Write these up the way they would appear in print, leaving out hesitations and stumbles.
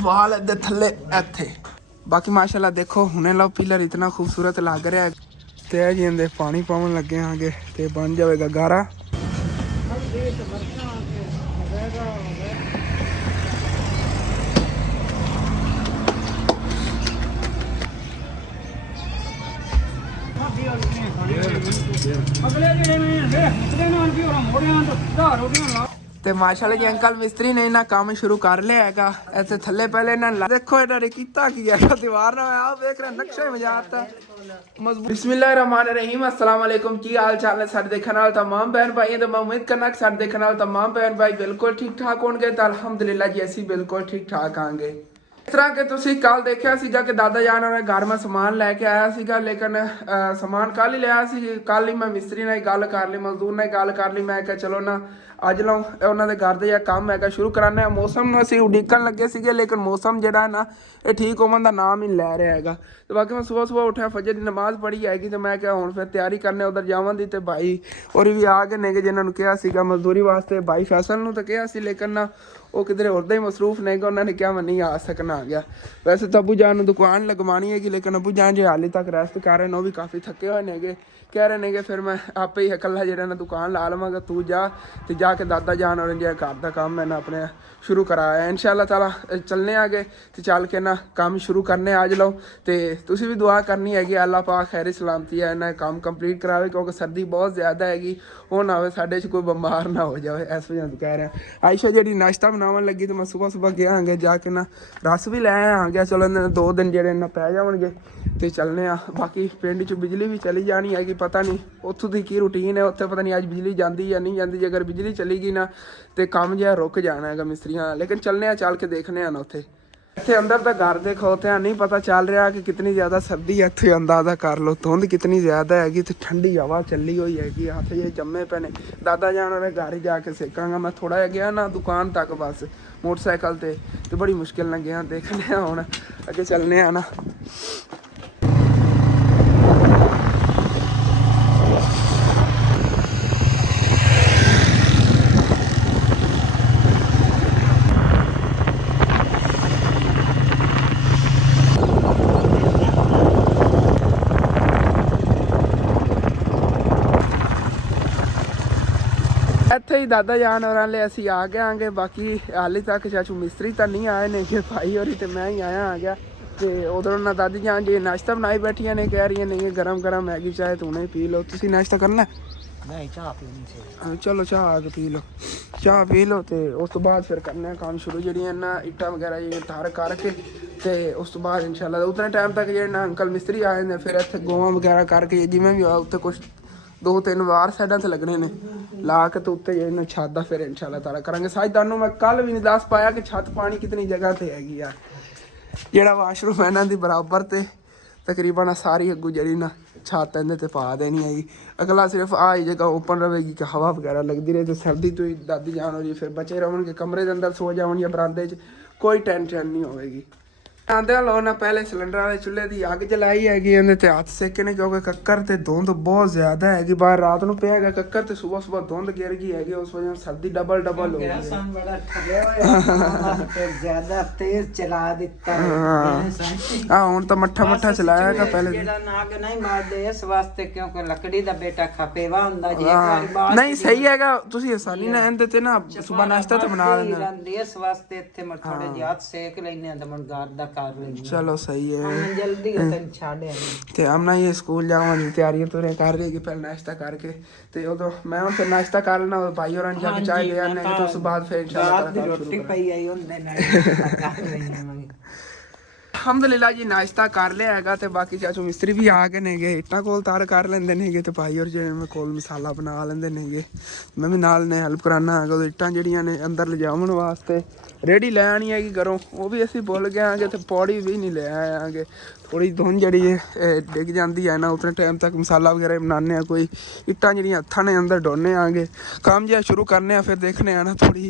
वाल दे थले इत्थे बाकी माशाल्लाह देखो हुणे लो पिलर इतना खूबसूरत लग रहा है ते जी अंदर पानी पावन लगे आगे ते बन जाएगा गारा। ते माशाल्लाह जी अंकल मिस्त्री ने इन्ना काम शुरू कर लिया हैगा। ऐसे थल्ले पहले इन्होंने देखो इन्होंने कीता की है दीवार ना आप देख रहे नक्शा ही मजाता मजबूत। बिस्मिल्लाहिर्रहमानिर्रहीम अस्सलाम वालेकुम की हाल चाल है सारे देखने वाले तमाम बहन भाई तो मैं उम्मीद करना सारे देखने वाले तमाम बहन भाई बिल्कुल ठीक ठाक होंगे तो अल्हम्दुलिल्लाह जी असी बिल्कुल ठीक ठाक आंगे। इस तरह के तुसी कल देखा सीगा कि दादा जान और घर में समान लैके आया सीगा लेकिन समान कल ही लिया सी कल ही मैं मिस्त्री ने गल कर ली मजदूर ने गल कर ली मैं क्या चलो ना अज लो उन्होंने घर का काम है शुरू कराने मौसम असी उड़ीकन लगे सीगे लेकिन मौसम जो है ना ये ठीक होवन का नाम ही लै रहा है। तो बाकी मैं सुबह सुबह उठा फजर की नमाज पढ़ी हैगी तो मैं क्या हूँ फिर तैयारी करने उधर जावन दी तो भाई और भी आ गए ने जिन्होंने कहा सीगा मजदूरी वास्ते भाई फैसल नूं तो कहा सी लेकिन ना वो किधरे उदा ही मसरूफ नहीं उन्होंने कहा मैं नहीं आ सकना आ गया। वैसे तो अबू जान दुकान लगवानी है लेकिन अबू जान जो हाले तक रेस्ट कर रहे हैं वो भी काफ़ी थके हुए ने कह रहे हैं फिर मैं आप ही अकला जो ना दुकान ला लवांगा तू जा तो जाके दादा जान और जो घर का काम मैंने अपने शुरू कराया इंशाअल्लाह ताला चलने आ गए तो चल के ना काम शुरू करने आज लो तो तुसी भी दुआ करनी हैगी अल्लाह पाक खैर सलामती है इन्हें काम कंप्लीट करावे क्योंकि सर्दी बहुत ज़्यादा हैगी वो ना हो साढ़े कोई बीमार ना हो जाए इस वजह कह रहे हैं। आयशा जी नाश्ता बनावन लगी तो मैं सुबह सुबह गया आगे जाके ना रस भी लै आ गया चलो इन्हें 2 दिन जेडे ना पै जाएंगे तो चलने बाकी पिंड च बिजली भी चली जानी हैगी पता नहीं उत्थों की रूटीन है उत्थे पता नहीं अज बिजली जाती या नहीं जाती जे अगर बिजली चली गई ना तो काम जो रुक जाना है मिस्त्रियां लेकिन चलने चल के देखने ना उत्थे इतने अंदर तो घर दे खोते नहीं पता चल रहा कि कितनी ज़्यादा सर्दी है इतने अंदाजा कर लो धुंध कितनी ज़्यादा हैगी तो ठंडी हवा चली हुई हैगी हाथ ये जम्मे पे ने दादा जान और घर ही जाके सेकांगा मैं थोड़ा गया ना दुकान तक बस मोटरसाइकिल ते तो बड़ी मुश्किल ना गया देखने हूँ अगे चलने ना। ਇੱਥੇ ਹੀ ਦਾਦਾ ਜਾਨ ਹੋਰਾਂ ਲਈ ਅਸੀਂ ਆ ਗਏ ਆਂਗੇ ਬਾਕੀ ਹਾਲੇ ਤੱਕ ਚਾਚੂ ਮਿਸਤਰੀ ਤਾਂ ਨਹੀਂ ਆਏ ਨੇ ਕਿ ਭਾਈ ਹੋਰੀ ਤੇ ਮੈਂ ਹੀ ਆਇਆ ਆ ਗਿਆ ਤੇ ਉਧਰੋਂ ਨਾ ਦਾਦੀ ਜਾਨ ਜੀ ਨਾਸ਼ਤਾ ਬਣਾਈ ਬੈਠੀਆਂ ਨੇ ਕਹਿ ਰਹੀਆਂ ਨੇ ਗਰਮ ਗਰਮ ਮੈਗੀ ਚਾਹੇ ਤੂੰ ਨਹੀਂ ਪੀ ਲਓ ਤੁਸੀਂ ਨਾਸ਼ਤਾ ਕਰਨਾ नहीं चाह पीनी चाहिए चलो चाह आके पी लो चाह पी लो तो उस तो बाद फिर करने काम शुरू जड़ियाँ ना इट्टा वगैरह जी तार करके तो उस तो बाद इंशाल्लाह उतने टाइम तक जो ना अंकल मिस्त्री आए ने फिर इतने गोवा वगैरह करके जिमें भी उत्ते कुछ 2-3 वार साइडा से लगने ने ला के तो उत्ते जो छत का फिर इंशाल्लाह ताला करेंगे साज तुहानू मैं कल भी नहीं दस पाया कि छत पानी कितनी जगह पर हैगी यार जोड़ा वाशरूम है इन्हों की बराबर तो तकरीबन सारी अगू जी ना छत इन्हें पा देनी हैगी अगला सिर्फ आ ही जगह ओपन रहेगी कि हवा वगैरह लगती रहे तो सर्दी तो ही दादी जान हो जी फिर बचे रहोगे कमरे के अंदर सो जाओ या बरांदे कोई टेंशन नहीं होगी। आंदे लो ना पहले सिलेंडर वाले चूल्हे की अग जलाई हैगी इन्हें हथ सेके ने क्योंकि कक्कर ते धुंध बहुत ज्यादा हैगी बाहर रात को पे है कक्कर ते सुबह सुबह धुंध गिर गई हैगी उस वजह सर्दी डबल हो गई ज्यादा तेज चला दिता हां हुन तो मट्ठा मट्ठा चलाया का पहले जेड़ा नाग नहीं मार दे इस वास्ते क्योंकि लकड़ी दा बेटा खपेवा हुंदा जी एक बार बात नहीं सही हैगा तुसी आसानी ना इनते ते ना सुबह नाश्ता तो बना लेना इस वास्ते इत्थे मर थोड़े जिहाद सेक लेने ते मन घर दा चलो सही है जल्दी छाड़े ते हम ना ये स्कूल जावन की तैयारी तो कर रही कि पहले नाश्ता करके ते उदो मैं फिर नाश्ता कर लेना भाई और जाके चाय ले आने तो उस बाद फिर इंशाल्लाह रोटी पई आई हुंदे ना अलहमदुलिल्लाह जी नाश्ता कर लिया हैगा ते बाकी चाचू मिस्त्री भी आ गए नेगे इट्टां कोल तार कर लेंदे नेगे ते भाई और जिवें कोल मसाला बना लेंदे नेगे मैं भी नाल ने हेल्प कराना हैगा इट्टां जड़ियां ने अंदर ले जावन वास्ते रेडी ले आनी हैगी घरों वो भी असीं भुल गए आंगे ते पौड़ी भी नहीं ले आए आंगे थोड़ी धुंध जड़ी डिग जाती है ना उतने टाइम तक मसाला वगैरह बनाने कोई इट्टां जड़ियां हत्थां ने अंदर डोलने आंगे काम जो शुरू करने फिर देखने ना थोड़ी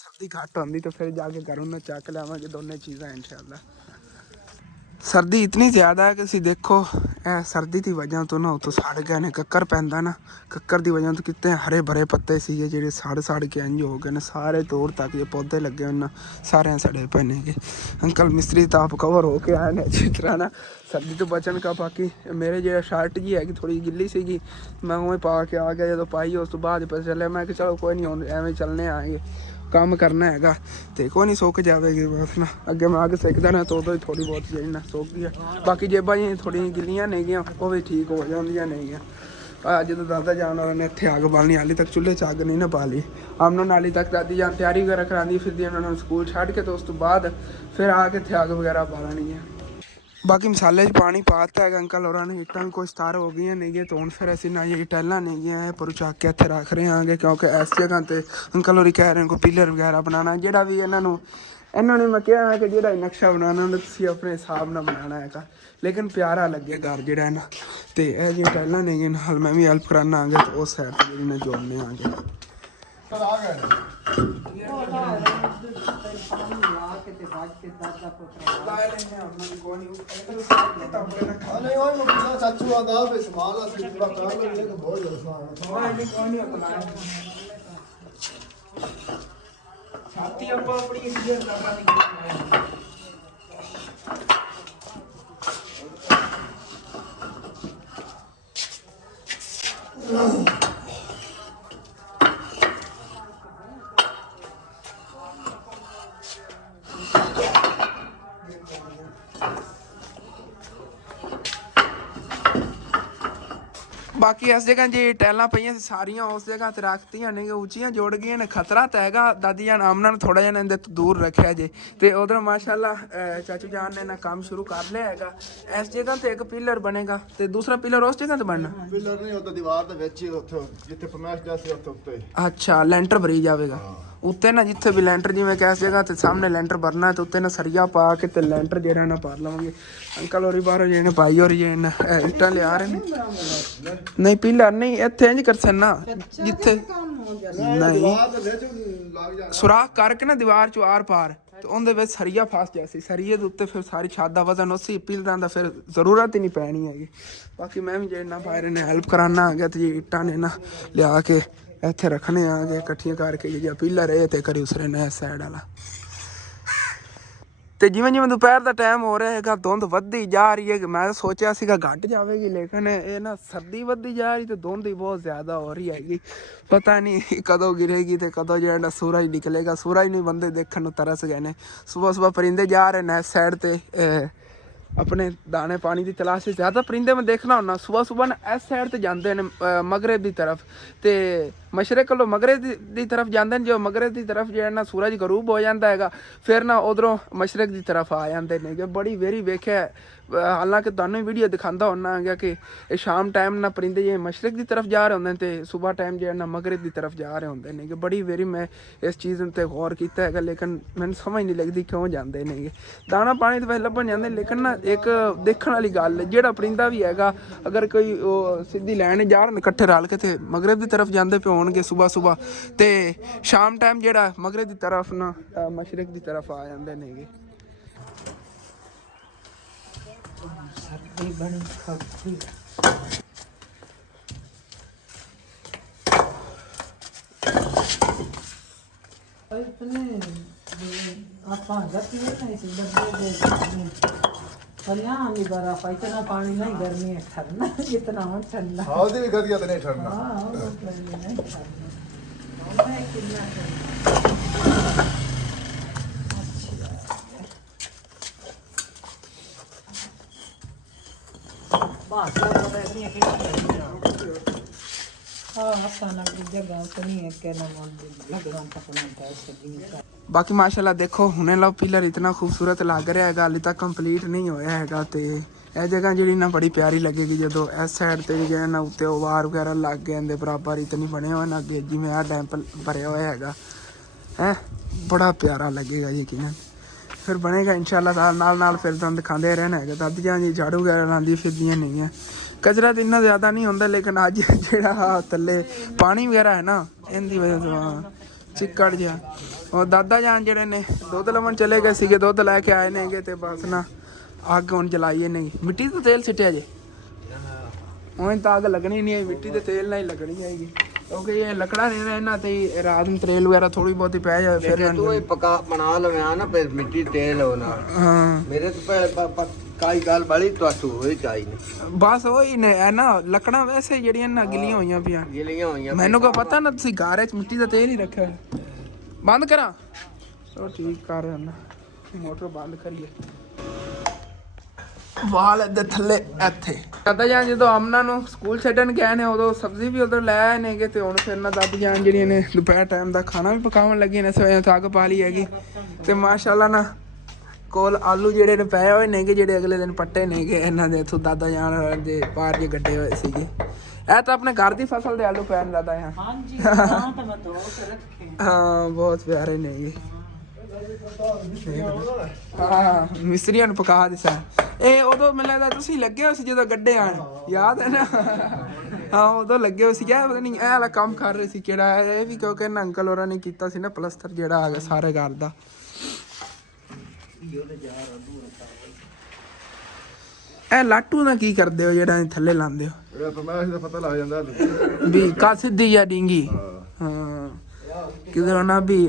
सर्दी घट आती तो फिर जाके घरों ना चक लियावांगे दोनों चीज़ां इंशाल्लाह। सर्दी इतनी ज़्यादा है कि देखो ਇਹ ਸਰਦੀ ਦੀ ਵਜ੍ਹਾ ਤੋਂ ਨਾ ਉਤੋਂ ਸੜ ਗਏ ਨੇ। ਕੱਕਰ ਪੈਂਦਾ ਨਾ, ਕੱਕਰ ਦੀ ਵਜ੍ਹਾ ਤੋਂ ਕਿਤੇ ਹਰੇ ਭਰੇ ਪੱਤੇ ਸੀਗੇ ਜਿਹੜੇ ਸੜ ਕੇ ਇੰਝ ਹੋ ਗਏ ਨੇ ਸਾਰੇ। ਤੋੜ ਤੱਕ ਜੇ ਪੌਦੇ ਲੱਗੇ ਉਹਨਾਂ ਸਾਰਿਆਂ ਸੜੇ ਪਏ ਨੇਗੇ। ਅੰਕਲ ਮਿਸਤਰੀ ਤਾਂ ਆਪ ਕਵਰ ਹੋ ਕੇ ਆਏ ਨੇ ਅੱਛੀ ਤਰ੍ਹਾਂ ਨਾ ਸਰਦੀ ਤੋਂ ਬਚਣ ਕਾ। ਬਾਕੀ ਮੇਰੇ ਜਿਹੜਾ ਸ਼ਰਟ ਜੀ ਹੈਗੀ ਥੋੜ੍ਹੀ ਗਿੱਲੀ ਸੀਗੀ, ਮੈਂ ਉਵੇਂ ਪਾ ਕੇ ਆ ਗਿਆ। ਜਦੋਂ ਪਾਈ ਉਸ ਤੋਂ ਬਾਅਦ ਪਤਾ ਚੱਲਿਆ, ਮੈਂ ਕਿ ਚਲੋ ਕੋਈ ਨਹੀਂ, ਹੁਣ ਐਵੇਂ ਚੱਲਣੇ ਆਏਗੇ, ਕੰਮ ਕਰਨਾ ਹੈਗਾ ਤੇ ਕੋਈ ਨਹੀਂ ਸੁੱਕ ਜਾਵੇਗੀ ਬਸ ਨਾ। ਅੱਗੇ ਮੈਂ ਅੱਗ ਸਿੱਖਦਾ ਨਾ ਤਾਂ ਉਦੋਂ ਹੀ ਥੋੜ੍ਹੀ ਬਹੁਤ ਜਿਹੜੀ ਨਾ ਸੁੱਕ ਗਈ ਆ। ਬਾਕੀ ਜੇਬਾਂ ਜੀ ਥੋੜ੍ਹੀਆਂ ਗਿੱਲੀਆਂ ਨੇਗੀਆਂ, ਉਹ ਵੀ ਠੀਕ ਹੋ ਜਾਂਦੀਆਂ ਨੇਗੀਆਂ। ਅੱਜ ਤਾਂ ਦਾਦਾ ਜਾਨ ਉਹਨਾਂ ਨੇ ਇੱਥੇ ਅੱਗ ਬਾਲਣੀ, ਹਾਲੇ ਤੱਕ ਚੁੱਲ੍ਹੇ 'ਚ ਅੱਗ ਨਹੀਂ ਨਾ ਬਾਲੀ। ਆਮਨ ਹਾਲੇ ਤੱਕ ਦਾਦੀ ਜਾਨ ਤਿਆਰੀ ਵਗੈਰਾ ਕਰਾਉਂਦੀ ਫਿਰਦੀ, ਉਹਨਾਂ ਨੂੰ ਸਕੂਲ ਛੱਡ ਕੇ ਤੇ ਉਸ ਤੋਂ ਬਾਅਦ ਫਿਰ ਆ ਕੇ ਇੱਥੇ ਅੱਗ ਵਗੈਰਾ ਬਾਲਣੀ ਹੈ। ਬਾਕੀ ਮਸਾਲੇ 'ਚ ਪਾਣੀ ਪਾ ਦਿੱਤਾ ਹੈਗਾ ਅੰਕਲ ਹੋਰਾਂ ਨੇ। ਇੱਟਾਂ ਵੀ ਕੁਛ ਤਾਰ ਹੋ ਗਈਆਂ ਨੇਗੀਆਂ ਤੇ ਹੁਣ ਫਿਰ ਅਸੀਂ ਨਾ ਇਹ ਟੈਲਾਂ ਨੇਗੀਆਂ ਇਹ ਪਰ ਚੱਕ ਕੇ ਇੱਥੇ ਰੱਖ ਰਹੇ ਹਾਂਗੇ, ਕਿਉਂਕਿ ਇਸ ਜਗ੍ਹਾ 'ਤੇ ਅੰਕਲ ਹੋਰੀ ਕਹਿ ਰਹੇ ਕੋਈ ਪਿਲਰ ਵਗੈਰਾ ਬਣਾਉਣਾ। ਜਿਹੜਾ ਵੀ ਇਹਨਾਂ ਨੇ ਮੈਂ ਕਿਹਾ ਕਿ ਜਿਹੜਾ ਨਕਸ਼ਾ ਬਣਾਉਣਾ ਉਹਨੂੰ ਤੁਸੀਂ ਆਪਣੇ ਹਿਸਾਬ ਨਾਲ ਬਣਾਉਣਾ ਹੈਗਾ, ਲੇਕਿਨ ਪਿਆਰਾ ਲੱਗੇ ਘਰ ਜਿਹੜਾ ਹੈ ਨਾ। ਅਤੇ ਇਹ ਜਿਹੜੀਆਂ ਟੈਲਾਂ ਨੇਗੀਆਂ ਨਾਲ ਮੈਂ ਵੀ ਹੈਲਪ ਕਰਾਉਣਾ ਆਂਗੇ ਤੇ ਉਸ ਸਾਈਡ 'ਤੇ ਜਿਹੜੀ ਨਾ ਜੋੜਨੇ ਆਂਗੇ। ਚਾਚੂ ਆਂਦਾ ਵੀ ਸਮਾਲ ਅਸੀਂ ਪੂਰਾ ਕਰਾ ਲਈਏ ਕਿ ਬਹੁਤ ਜ਼ਿਆਦਾ ਛਾਤੀ ਆਪਾਂ ਆਪਣੀ ਇੰਡੀਅਨ ਕਰਨਾ ਨਹੀਂ। ਬਾਕੀ ਇਸ ਜਗ੍ਹਾ ਜੇ ਟੈਲਾਂ ਪਈਆਂ ਸੀ ਸਾਰੀਆਂ ਉਸ ਜਗ੍ਹਾ ਤੇ ਰੱਖਤੀਆਂ ਨੇ, ਉੱਚੀਆਂ ਜੁੜ ਗਈਆਂ ਨੇ। ਖਤਰਾ ਤਾਂ ਹੈਗਾ, ਦਾਦੀ ਜਾਨ ਆਮਨਾ ਨੂੰ ਥੋੜਾ ਜਿਹਾ ਇਹਦੇ ਤੋਂ ਦੂਰ ਰੱਖਿਆ ਜੇ। ਤੇ ਉਧਰ ਮਾਸ਼ਾਅੱਲਾ ਚਾਚੂ ਜਾਨ ਨੇ ਨਾ ਕੰਮ ਸ਼ੁਰੂ ਕਰ ਲਿਆ ਹੈਗਾ। ਇਸ ਜਗ੍ਹਾ ਤੇ ਇੱਕ ਪਿਲਰ ਬਣੇਗਾ ਤੇ ਦੂਸਰਾ ਪਿਲਰ ਉਸ ਜਗ੍ਹਾ ਤੇ ਬਣਨਾ। ਪਿਲਰ ਨਹੀਂ, ਉਹ ਤਾਂ ਦੀਵਾਰ ਦੇ ਵਿੱਚ ਹੀ ਉੱਥੇ ਜਿੱਥੇ ਫਰਮੈਸ਼ ਦਾ ਸੀ ਉੱਥੇ ਉੱਤੇ। ਅੱਛਾ, ਲੈਂਟਰ ਭਰੀ ਜਾਵੇਗਾ ਉੱਤੇ ਨਾ, ਜਿੱਥੇ ਵੀ ਲੈਂਟਰ ਜਿਵੇਂ ਕਿ ਇਸ ਜਗ੍ਹਾ ਤੇ ਸਾਹਮਣੇ ਲੈਂਟਰ ਭਰਨਾ ਤੇ ਉੱਤੇ ਨਾ ਸਰੀਆ ਪਾ ਕੇ ਤੇ ਲੈਂਟਰ ਜਿਹੜਾ ਨਾ ਭਰ ਲਵਾਂਗੇ। ਅੰਕਲ ਹੋਰੀ ਬਾਹਰੋਂ ਜਿਹੜੇ ਭਾਈ ਹੋਰੀ ਜਿਹੜੇ ਇੱਟਾਂ ਲਿਆ ਰਹੇ ਨੇ। ਨਹੀਂ ਪਿਲਰ ਨਹੀਂ, ਇੱਥੇ ਇੰਝ ਕਰ ਸਕਣਾ ਜਿੱਥੇ ਨਹੀਂ ਸੁਰਾਖ ਕਰਕੇ ਨਾ ਦੀਵਾਰ ਚੋਂ ਆਰ ਪਾਰ ਤੇ ਉਹਦੇ ਵਿੱਚ ਸਰੀਆ ਫਸ ਗਿਆ ਸੀ। ਸਰੀਏ ਦੇ ਉੱਤੇ ਫਿਰ ਸਾਰੀ ਛੱਤ ਦਾ ਵਜ਼ਨ ਉਸੇ ਪਿਲਰਾਂ ਦਾ ਫਿਰ ਜ਼ਰੂਰਤ ਹੀ ਨਹੀਂ ਪੈਣੀ ਹੈਗੀ। ਬਾਕੀ ਮੈਂ ਵੀ ਜਿਹੜੇ ਨਾ ਭਾਈ ਨੇ ਹੈਲਪ ਕਰਾਉਣਾ ਆ ਗਿਆ ਤੇ ਜੇ ਇੱਟਾਂ ਨੇ ਨਾ ਲਿਆ ਕੇ ਇੱਥੇ ਰੱਖਣੇ ਆ ਗਏ ਇਕੱਠੀਆਂ ਕਰਕੇ ਜਾਂ ਪਿਲਰ ਇਹ ਤੇ ਕਰੀ ਉਸਰੇ ਨਾ ਸਾਈਡ ਵਾਲਾ। ਤੇ ਜਿਵੇਂ ਜਿਵੇਂ ਦੁਪਹਿਰ ਦਾ ਟਾਈਮ ਹੋ ਰਿਹਾ ਹੈਗਾ ਧੁੰਦ ਵੱਧਦੀ ਜਾ ਰਹੀ ਹੈ। ਮੈਂ ਸੋਚਿਆ ਸੀਗਾ ਘੱਟ ਜਾਵੇਗੀ, ਲੇਕਿਨ ਇਹ ਨਾ ਸਰਦੀ ਵੱਧਦੀ ਜਾ ਰਹੀ ਤੇ ਧੁੰਦ ਹੀ ਬਹੁਤ ਜ਼ਿਆਦਾ ਹੋ ਰਹੀ ਹੈਗੀ। ਪਤਾ ਨਹੀਂ ਕਦੋਂ ਗਿਰੇਗੀ ਤੇ ਕਦੋਂ ਜਿਹੜਾ ਸੂਰਜ ਨਿਕਲੇਗਾ। ਸੂਰਜ ਨਹੀਂ ਬੰਦੇ ਦੇਖਣ ਨੂੰ ਤਰਸ ਗਏ ਨੇ। ਸੁਬਹ ਸੁਬਹ ਪਰਿੰਦੇ ਜਾ ਰਹੇ ਨੇ ਇਸ ਸਾਈਡ ਤੇ अपने दाने पानी की तलाश में। ज़्यादा परिंदे मैं देखना होना सुबह सुबह ना इस साइड ते जाते हैं मगरब की तरफ, तो मशरक लो मगरब की तरफ जाते हैं। जो मगरब की तरफ जो है ना सूरज गरूब हो जाता है, फिर ना उधरों मशरक की तरफ आ जाते हैं। बड़ी वेरी वेख्या, हालांकि तुहानूं वीडियो दिखाता होना है कि शाम टाइम ना परिंदे जो मशरक की तरफ जा रहे होंगे तो सुबह टाइम जो है ना मगरब की तरफ जा रहे होंगे ने। बड़ी वेरी मैं इस चीज़ पर गौर किया है, लेकिन मैंने समझ नहीं लगती क्यों जाते हैं। दाना पानी तो वैसे लभन जाते, लेकिन ना एक देखने वाली गल जो परिंदा भी है, अगर कोई सीधी लैन जा रहे इकट्ठे रल के तो मगरब की तरफ जाते पे होंगे सुबह सुबह, तो शाम टाइम जो मगरब की तरफ ना मशरक की तरफ आ जाते हैं। बड़ी खट्टी इतने आप जाती है ना इस डब्बे दे और यहाँ भी बर्फ इतना पानी नहीं, गर्मी है ठंडा जितना हो ठंडा। हाँ भी गर्मी तो नहीं ठंडा। हाँ गर्मी नहीं ठंडा मैं कितना बात बाकी माशाल्लाह देखो हुणे लो पिलर इतना खूबसूरत लग रहा है, हाले तक कंप्लीट नहीं होया है। तो यह जगह जी ना बड़ी प्यारी लगेगी जो इस साइड से जो है ना उत्ते वार वगैरह लग गए हैं बराबर इतनी बने हुए ना अगे जिमें आ डैम्प भरया हुआ है बड़ा प्यारा लगेगा यकीनन। फिर बनेगा इंशाल्लाह नाल फिर तुम दिखाते रहना है। दादी जान जी झाड़ू वगैरह लाँदी फिरदियां नहीं है। कचरा तो इन्ना ज़्यादा नहीं होंदा, लेकिन अज जो थले पानी वगैरह है ना इनकी वजह से हाँ चिक्कड़ जहा। और दादा जान जेडे ने दुध लवन चले गए थे, दुध लैके आए ने तो बस ना अग हुण जलाई नहीं। मिट्टी तो तेल सिटिया जे ਹੁਣ ਤਾਂ ਅੱਗ ਲੱਗਣੀ ਨਹੀਂ ਹੈ, ਮਿੱਟੀ ਦੇ ਤੇਲ ਨਾਲ ਹੀ ਲੱਗਣੀ ਹੈਗੀ, ਕਿਉਂਕਿ ਇਹ ਲੱਕੜਾਂ ਨੇ ਨਾ ਇਹਨਾਂ ਤੇ ਹੀ ਰਾਤ ਨੂੰ ਤੇਲ ਵਗੈਰਾ ਥੋੜੀ ਬਹੁਤੀ ਪੈ ਜਾਵੇ ਫਿਰ ਤੂੰ ਇਹ ਪਕਾ ਬਣਾ ਲਵੇਂ ਨਾ ਫਿਰ ਮਿੱਟੀ ਤੇਲ ਹੋਣਾ ਹਾਂ ਮੇਰੇ ਤੋਂ ਕਾਈ ਗੱਲ ਬੜੀ ਤੂੰ ਹੋਈ ਚਾਹੀਦੀ ਬਸ ਉਹੀ ਨੇ ਇਹ ਨਾ ਲੱਕੜਾਂ ਵੈਸੇ ਜਿਹੜੀਆਂ ਨਾ ਗਿੱਲੀਆਂ ਹੋਈਆਂ ਪਈਆਂ ਗਿਲੀਆਂ ਹੋਈਆਂ ਮੈਨੂੰ ਕੋ ਪਤਾ ਨਾ ਤੁਸੀਂ ਘਰ ਚ ਮਿੱਟੀ ਦਾ ਤੇਲ ਹੀ ਰੱਖਿਆ ਹੋਇਆ। ਬੰਦ ਕਰਾਂ ਚਲੋ ਠੀਕ ਕਰ ਰਿਹਾ ਨਾ ਮੋਟਰ ਬੰਦ ਕਰੀਏ ਵਾਲ ਇੱਧਰ ਥੱਲੇ ਇੱਥੇ ਦਾਦਾ ਜਾਨ ਜਦੋਂ ਆਮਨਾ ਨੂੰ ਸਕੂਲ ਛੱਡਣ ਗਏ ਨੇ ਉਦੋਂ ਸਬਜ਼ੀ ਵੀ ਉਧਰ ਲੈ ਆਏ ਨੇਗੇ ਤੇ ਹੁਣ ਫਿਰ ਨਾ ਦਾਦੀ ਜਾਨ ਜਿਹੜੀਆਂ ਨੇ ਦੁਪਹਿਰ ਟਾਈਮ ਦਾ ਖਾਣਾ ਵੀ ਪਕਾਉਣ ਲੱਗੀ ਨੇ ਸਵੇਰੇ ਤੋਂ ਅੱਗ ਪਾ ਲਈ ਹੈਗੀ ਤੇ ਮਾਸ਼ਾਅੱਲਾ ਨਾ ਕੋਲ ਆਲੂ ਜਿਹੜੇ ਨੇ ਪਏ ਹੋਏ ਨੇਗੇ ਜਿਹੜੇ ਅਗਲੇ ਦਿਨ ਪੱਟੇ ਨੇਗੇ ਇਹਨਾਂ ਦੇ ਇੱਥੋਂ ਦਾਦਾ ਜਾਨ ਦੇ ਬਾਹਰ ਜੇ ਗੱਡੇ ਹੋਏ ਸੀਗੇ ਇਹ ਤਾਂ ਆਪਣੇ ਘਰ ਦੀ ਫਸਲ ਦੇ ਆਲੂ ਪੈਣ ਦਾਦਾ ਜਾਨ ਹਾਂਜੀ ਤਾਂ ਮੈਂ ਧੋ ਕੇ ਰੱਖੇ ਹਾਂ ਬਹੁਤ ਪਿਆਰੇ ਨੇਗੇ ਹਾਂ ਮਿਸਤਰੀਆਂ ਨੂੰ ਪਕਾ ਦਿੱਤਾ ਇਹ ਉਦੋਂ ਮੈਨੂੰ ਲੱਗਦਾ ਤੁਸੀਂ ਲੱਗੇ ਹੋ ਸੀ ਜਦੋਂ ਗੱਡੇ ਆਣ ਯਾਦ ਹੈ ਨਾ ਹਾਂ ਉਦੋਂ ਲੱਗੇ ਹੋ ਸੀ ਕਿਆ ਪਤਾ ਨਹੀਂ ਇਹ ਵਾਲਾ ਕੰਮ ਕਰ ਰਹੇ ਸੀ ਕਿਹੜਾ ਇਹ ਵੀ ਕਿਉਂਕਿ ਇਹਨਾਂ ਅੰਕਲ ਹੋਰਾਂ ਨੇ ਕੀਤਾ ਸੀ ਨਾ ਪਲਸਤਰ ਜਿਹੜਾ ਆ ਗਿਆ ਸਾਰੇ ਘਰ ਦਾ ਇਹ ਲਾਟੂ ਦਾ ਕੀ ਕਰਦੇ ਹੋ ਜਿਹੜਾ ਥੱਲੇ ਲਾਉਂਦੇ ਹੋ ਇਹ ਪਰਮਾਸ਼ ਦਾ ਪਤਾ ਲੱਗ ਜਾਂਦਾ ਵੀ ਕਾ ਸਿੱਧੀ ਜਾਂ ਡਿੰਗੀ ਹਾਂ ਕਿਧਰ ਨਾ ਵੀ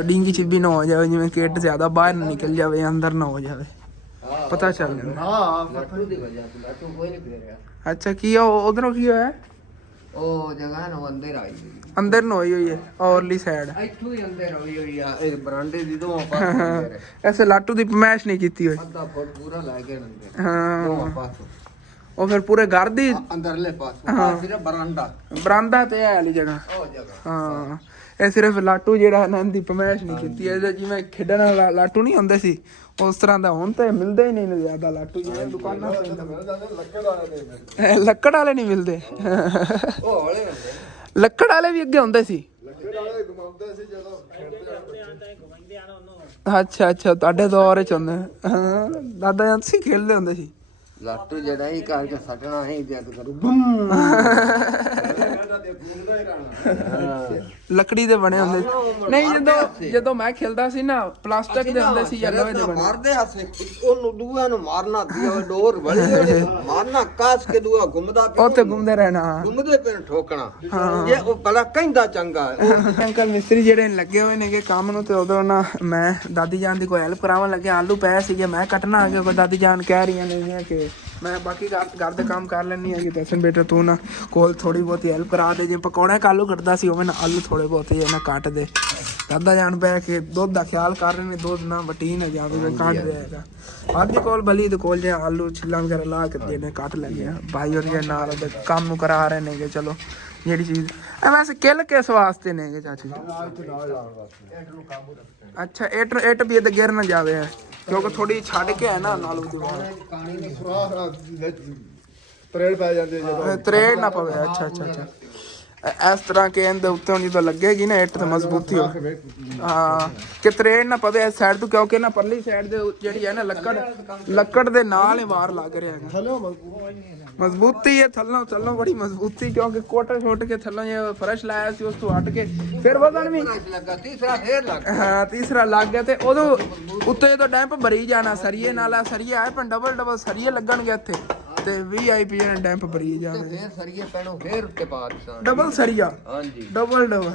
ਡਿੰਗੀ ਚ ਵੀ ਨਾ ਹੋ ਜਾਵੇ ਜਿਵੇਂ ਕਿੱਟ ਜ਼ਿਆਦਾ ਬਾਹਰ ਨਾ ਨਿਕਲ ਜਾਵੇ ਅੰਦਰ ਨਾ ਹੋ ਜਾਵੇ ਪਤਾ ਚੱਲ ਜਾਂਦਾ ਹਾਂ ਲੱਟੂ ਦੀ ਵਜ੍ਹਾ ਤੋਂ ਲੱਟੂ ਕੋਈ ਨਹੀਂ ਫੇਰਿਆ ਅੱਛਾ ਕੀ ਉਧਰੋਂ ਕੀ ਹੋਇਆ ਉਹ ਜਗ੍ਹਾ ਨੂੰ ਅੰਦਰ ਆਈ ਅੰਦਰ ਨੂੰ ਹੋਈ ਹੈ ਔਰਲੀ ਸਾਈਡ ਇੱਥੋਂ ਹੀ ਅੰਦਰ ਹੋਈ ਆ ਇਹ ਬਰਾਂਡੇ ਦੀ ਦੋਵਾਂ ਪਾਸੇ ਐਸੇ ਲਾਟੂ ਦੀ ਪਮੈਸ਼ ਨਹੀਂ ਕੀਤੀ ਹੋਈ ਅੱਧਾ ਫੁੱਟ ਪੂਰਾ ਲੈ ਕੇ ਅੰਦਰ ਹਾਂ ਦੋਵਾਂ ਪਾਸੋਂ ਉਹ ਫਿਰ ਪੂਰੇ ਘਰ ਦੀ ਅੰਦਰਲੇ ਪਾਸੋਂ ਆ ਸਿਰਫ ਬਰਾਂਡਾ ਬਰਾਂਦਾ ਤੇ ਹੈ ਵਾਲੀ ਜਗ੍ਹਾ ਉਹ ਜਗ੍ਹਾ ਹਾਂ ਇਹ ਸਿਰਫ ਲਾਟੂ ਜਿਹੜਾ ਇਹਨਾਂ ਦੀ ਪਮੈਸ਼ ਨਹੀਂ ਕੀਤੀ ਇਹ ਜਿਵੇਂ ਖੇਡਣ ਵਾਲਾ ਲਾਟੂ ਨਹੀਂ ਹੁੰਦੇ ਸੀ ਉਸ ਤਰ੍ਹਾਂ ਦਾ ਹੁਣ ਤੇ ਮਿਲਦੇ ਹੀ ਨਹੀਂ ਜ਼ਿਆਦਾ ਲਾਟੂ ਜਿਵੇਂ ਦੁਕਾਨਾਂ ਤੇ ਲੱਕੜ ਵਾਲੇ ਨਹੀਂ ਮਿਲਦੇ ਉਹ ਹੌਲੇ ਹੁੰਦੇ ਲੱਕੜ ਵਾਲੇ ਵੀ ਅੱਗੇ ਹੁੰਦੇ ਸੀ ਲੱਕੜ ਵਾਲੇ ਘੁਮਾਉਂਦੇ ਸੀ ਜਦੋਂ ਅੱਛਾ ਅੱਛਾ ਤੁਹਾਡੇ ਦੌਰ ਚ ਹੁੰਦੇ ਹਾਂ ਦਾਦਾ ਜਾਂ ਤੁਸੀਂ ਖੇਡਦੇ ਹੁੰਦੇ ਸੀ ਲੱਟੂ ਜਿਹੜਾ ਹੀ ਕਰਕੇ ਸੱਟਣਾ ਹੀ ਜਦ ਕਰੂ ਲੱਕੜੀ ਦੇ ਬਣੇ ਹੁੰਦੇ ਸੀ ਨਹੀਂ ਜਦੋਂ ਮੈਂ ਖੇਲਦਾ ਸੀ ਨਾ ਪਲਾਸਟਿਕ ਦੇ ਹੁੰਦੇ ਸੀ ਜਾਂ ਲੋਹੇ ਦੇ ਬਣੇ ਮਾਰਦੇ ਹੱਸੇ ਉਹਨੂੰ ਦੂਆ ਨੂੰ ਮਾਰਨਾ ਦੀ ਉਹ ਡੋਰ ਬੜੀ ਮਾਰਨਾ ਕਾਸ ਕੇ ਦੂਆ ਘੁੰਮਦਾ ਪਿਆ ਉੱਥੇ ਘੁੰਮਦੇ ਰਹਿਣਾ ਘੁੰਮਦੇ ਪਏ ਠੋਕਣਾ ਇਹ ਉਹ ਬੜਾ ਕਹਿੰਦਾ ਚੰਗਾ ਅੰਕਲ ਮਿਸਤਰੀ ਜਿਹੜੇ ਲੱਗੇ ਹੋਏ ਨੇਗੇ ਕੰਮ ਨੂੰ ਤੇ ਉਦੋਂ ਨਾ ਮੈਂ ਦਾਦੀ ਜਾਨ ਦੀ ਕੋਈ ਹੈਲਪ ਕਰਾਉਣ ਲੱਗਿਆ ਆਲੂ ਪਏ ਸੀਗੇ ਮੈਂ ਕੱਟਣਾ ਆ ਗਿਆ ਕੋਈ ਦਾਦੀ ਜਾਨ ਕਹਿ ਰਹੀਆਂ ਨੇ ਕਿ ਮੈਂ ਬਾਕੀ ਘਰ ਦੇ ਕੰਮ ਕਰ ਲੈਣੀ ਹੈਗੀ ਦਰਸ਼ਨ ਬੇਟਾ ਤੂੰ ਨਾ ਕੋਲ ਥੋੜੀ ਬਹੁਤੀ ਹੈਲਪ ਕਰਾ ਦੇ ਜੇ ਪਕੌੜੇ ਆਲੂ ਕੱਟਦਾ ਸੀ ਉਵੇਂ ਨਾ ਆਲੂ ਥੋੜੇ ਬਹੁਤੇ ਨਾ ਕੱਟ ਦੇ ਦਾਦਾ ਜਾਨ ਬਹਿ ਕੇ ਦੁੱਧ ਦਾ ਖਿਆਲ ਕਰ ਰਹੇ ਨੇ ਦੁੱਧ ਨਾ ਵਟੀ ਨਾ ਜਾਵੇ ਕੱਟ ਦੇਗਾ ਆਦੀ ਕੋਲ ਬਲੀ ਦੇ ਕੋਲ ਜੇ ਆਲੂ ਛਿੱਲਾਂ ਵਗੈਰਾ ਲਾ ਕੇ ਦੇਣੇ ਕੱਟ ਲੈਂਦੇ ਆ ਭਾਈ ਹੋਰ ਨਾਲ ਉਹਦੇ ਕੰਮ ਨੂੰ ਕਰਾ ਰਹੇ ਨੇਗੇ ਚਲੋ ਜਿਹੜੀ ਚੀਜ਼ ਇਹ ਵੈਸੇ ਕਿੱਲ ਕਿਸ ਵਾਸਤੇ ਨੇਗੇ ਚਾਚੀ ਅੱਛਾ ਇੱਟ ਵੀ ਇਹਦੇ ਗਿਰ ਨਾ ਜਾਵੇ ਕਿਉਂਕਿ ਥੋੜੀ ਛੱਡ ਕੇ ਹੈ ਨਾ ਨਾਲ ਉਹਦੀ ਤਰੇੜ ਪੈ ਜਾਂਦੇ ਜਦੋਂ ਤਰੇੜ ਨਾ ਪਵੇ ਅੱਛਾ ਅੱਛਾ ਅੱਛਾ ਇਸ ਤਰ੍ਹਾਂ ਕਿ ਇਹਦੇ ਉੱਤੇ ਹੁਣ ਜਦੋਂ ਲੱਗੇਗੀ ਨਾ ਇੱਟ ਤੇ ਮਜ਼ਬੂਤੀ ਹੋ ਹਾਂ ਕਿ ਤਰੇੜ ਨਾ ਪਵੇ ਇਸ ਸਾਈਡ ਤੋਂ ਕਿਉਂਕਿ ਨਾ ਪਰਲੀ ਸਾਈਡ ਦੇ ਜਿਹੜੀ ਹੈ ਨਾ ਲੱਕੜ ਦੇ ਨਾਲ ਹੀ ਵਾਰ ਲੱਗ ਰਿਹਾ ਹੈਗਾ ਹਲੋ ਮਜ਼ਬੂਤੀ ਹੈ ਥੱਲੋਂ ਬੜੀ ਮਜ਼ਬੂਤੀ ਕਿਉਂਕਿ ਕੋਟਾ ਛੋਟ ਕੇ ਥੱਲੋਂ ਇਹ ਫਰਸ਼ ਲਾਇਆ ਸੀ ਉਸ ਤੋਂ ਹਟ ਕੇ ਫਿਰ ਵਜ਼ਨ ਵੀ ਲੱਗਾ ਤੀਸਰਾ ਫੇਰ ਲੱਗ ਹਾਂ ਤੀਸਰਾ ਲੱਗ ਗਿਆ ਤੇ ਉਦੋਂ ਉੱਤੇ ਜਦੋਂ ਡੈਂਪ ਭਰੀ ਜਾਣਾ ਸਰੀਏ ਨਾਲ ਸਰੀਏ ਆਏ ਪਰ ਡਬਲ ਸਰੀਏ ਲੱਗਣਗੇ ਇੱਥੇ ਤੇ ਵੀਆਈਪੀ ਨੇ ਡੈਂਪ ਭਰੀ ਜਾਵੇ ਫੇਰ ਸਰੀਏ ਪੈਣੋ ਫੇਰ ਉੱਤੇ ਪਾ ਦਿੱਤਾ ਡਬਲ ਸਰੀਆ ਹਾਂਜੀ ਡਬਲ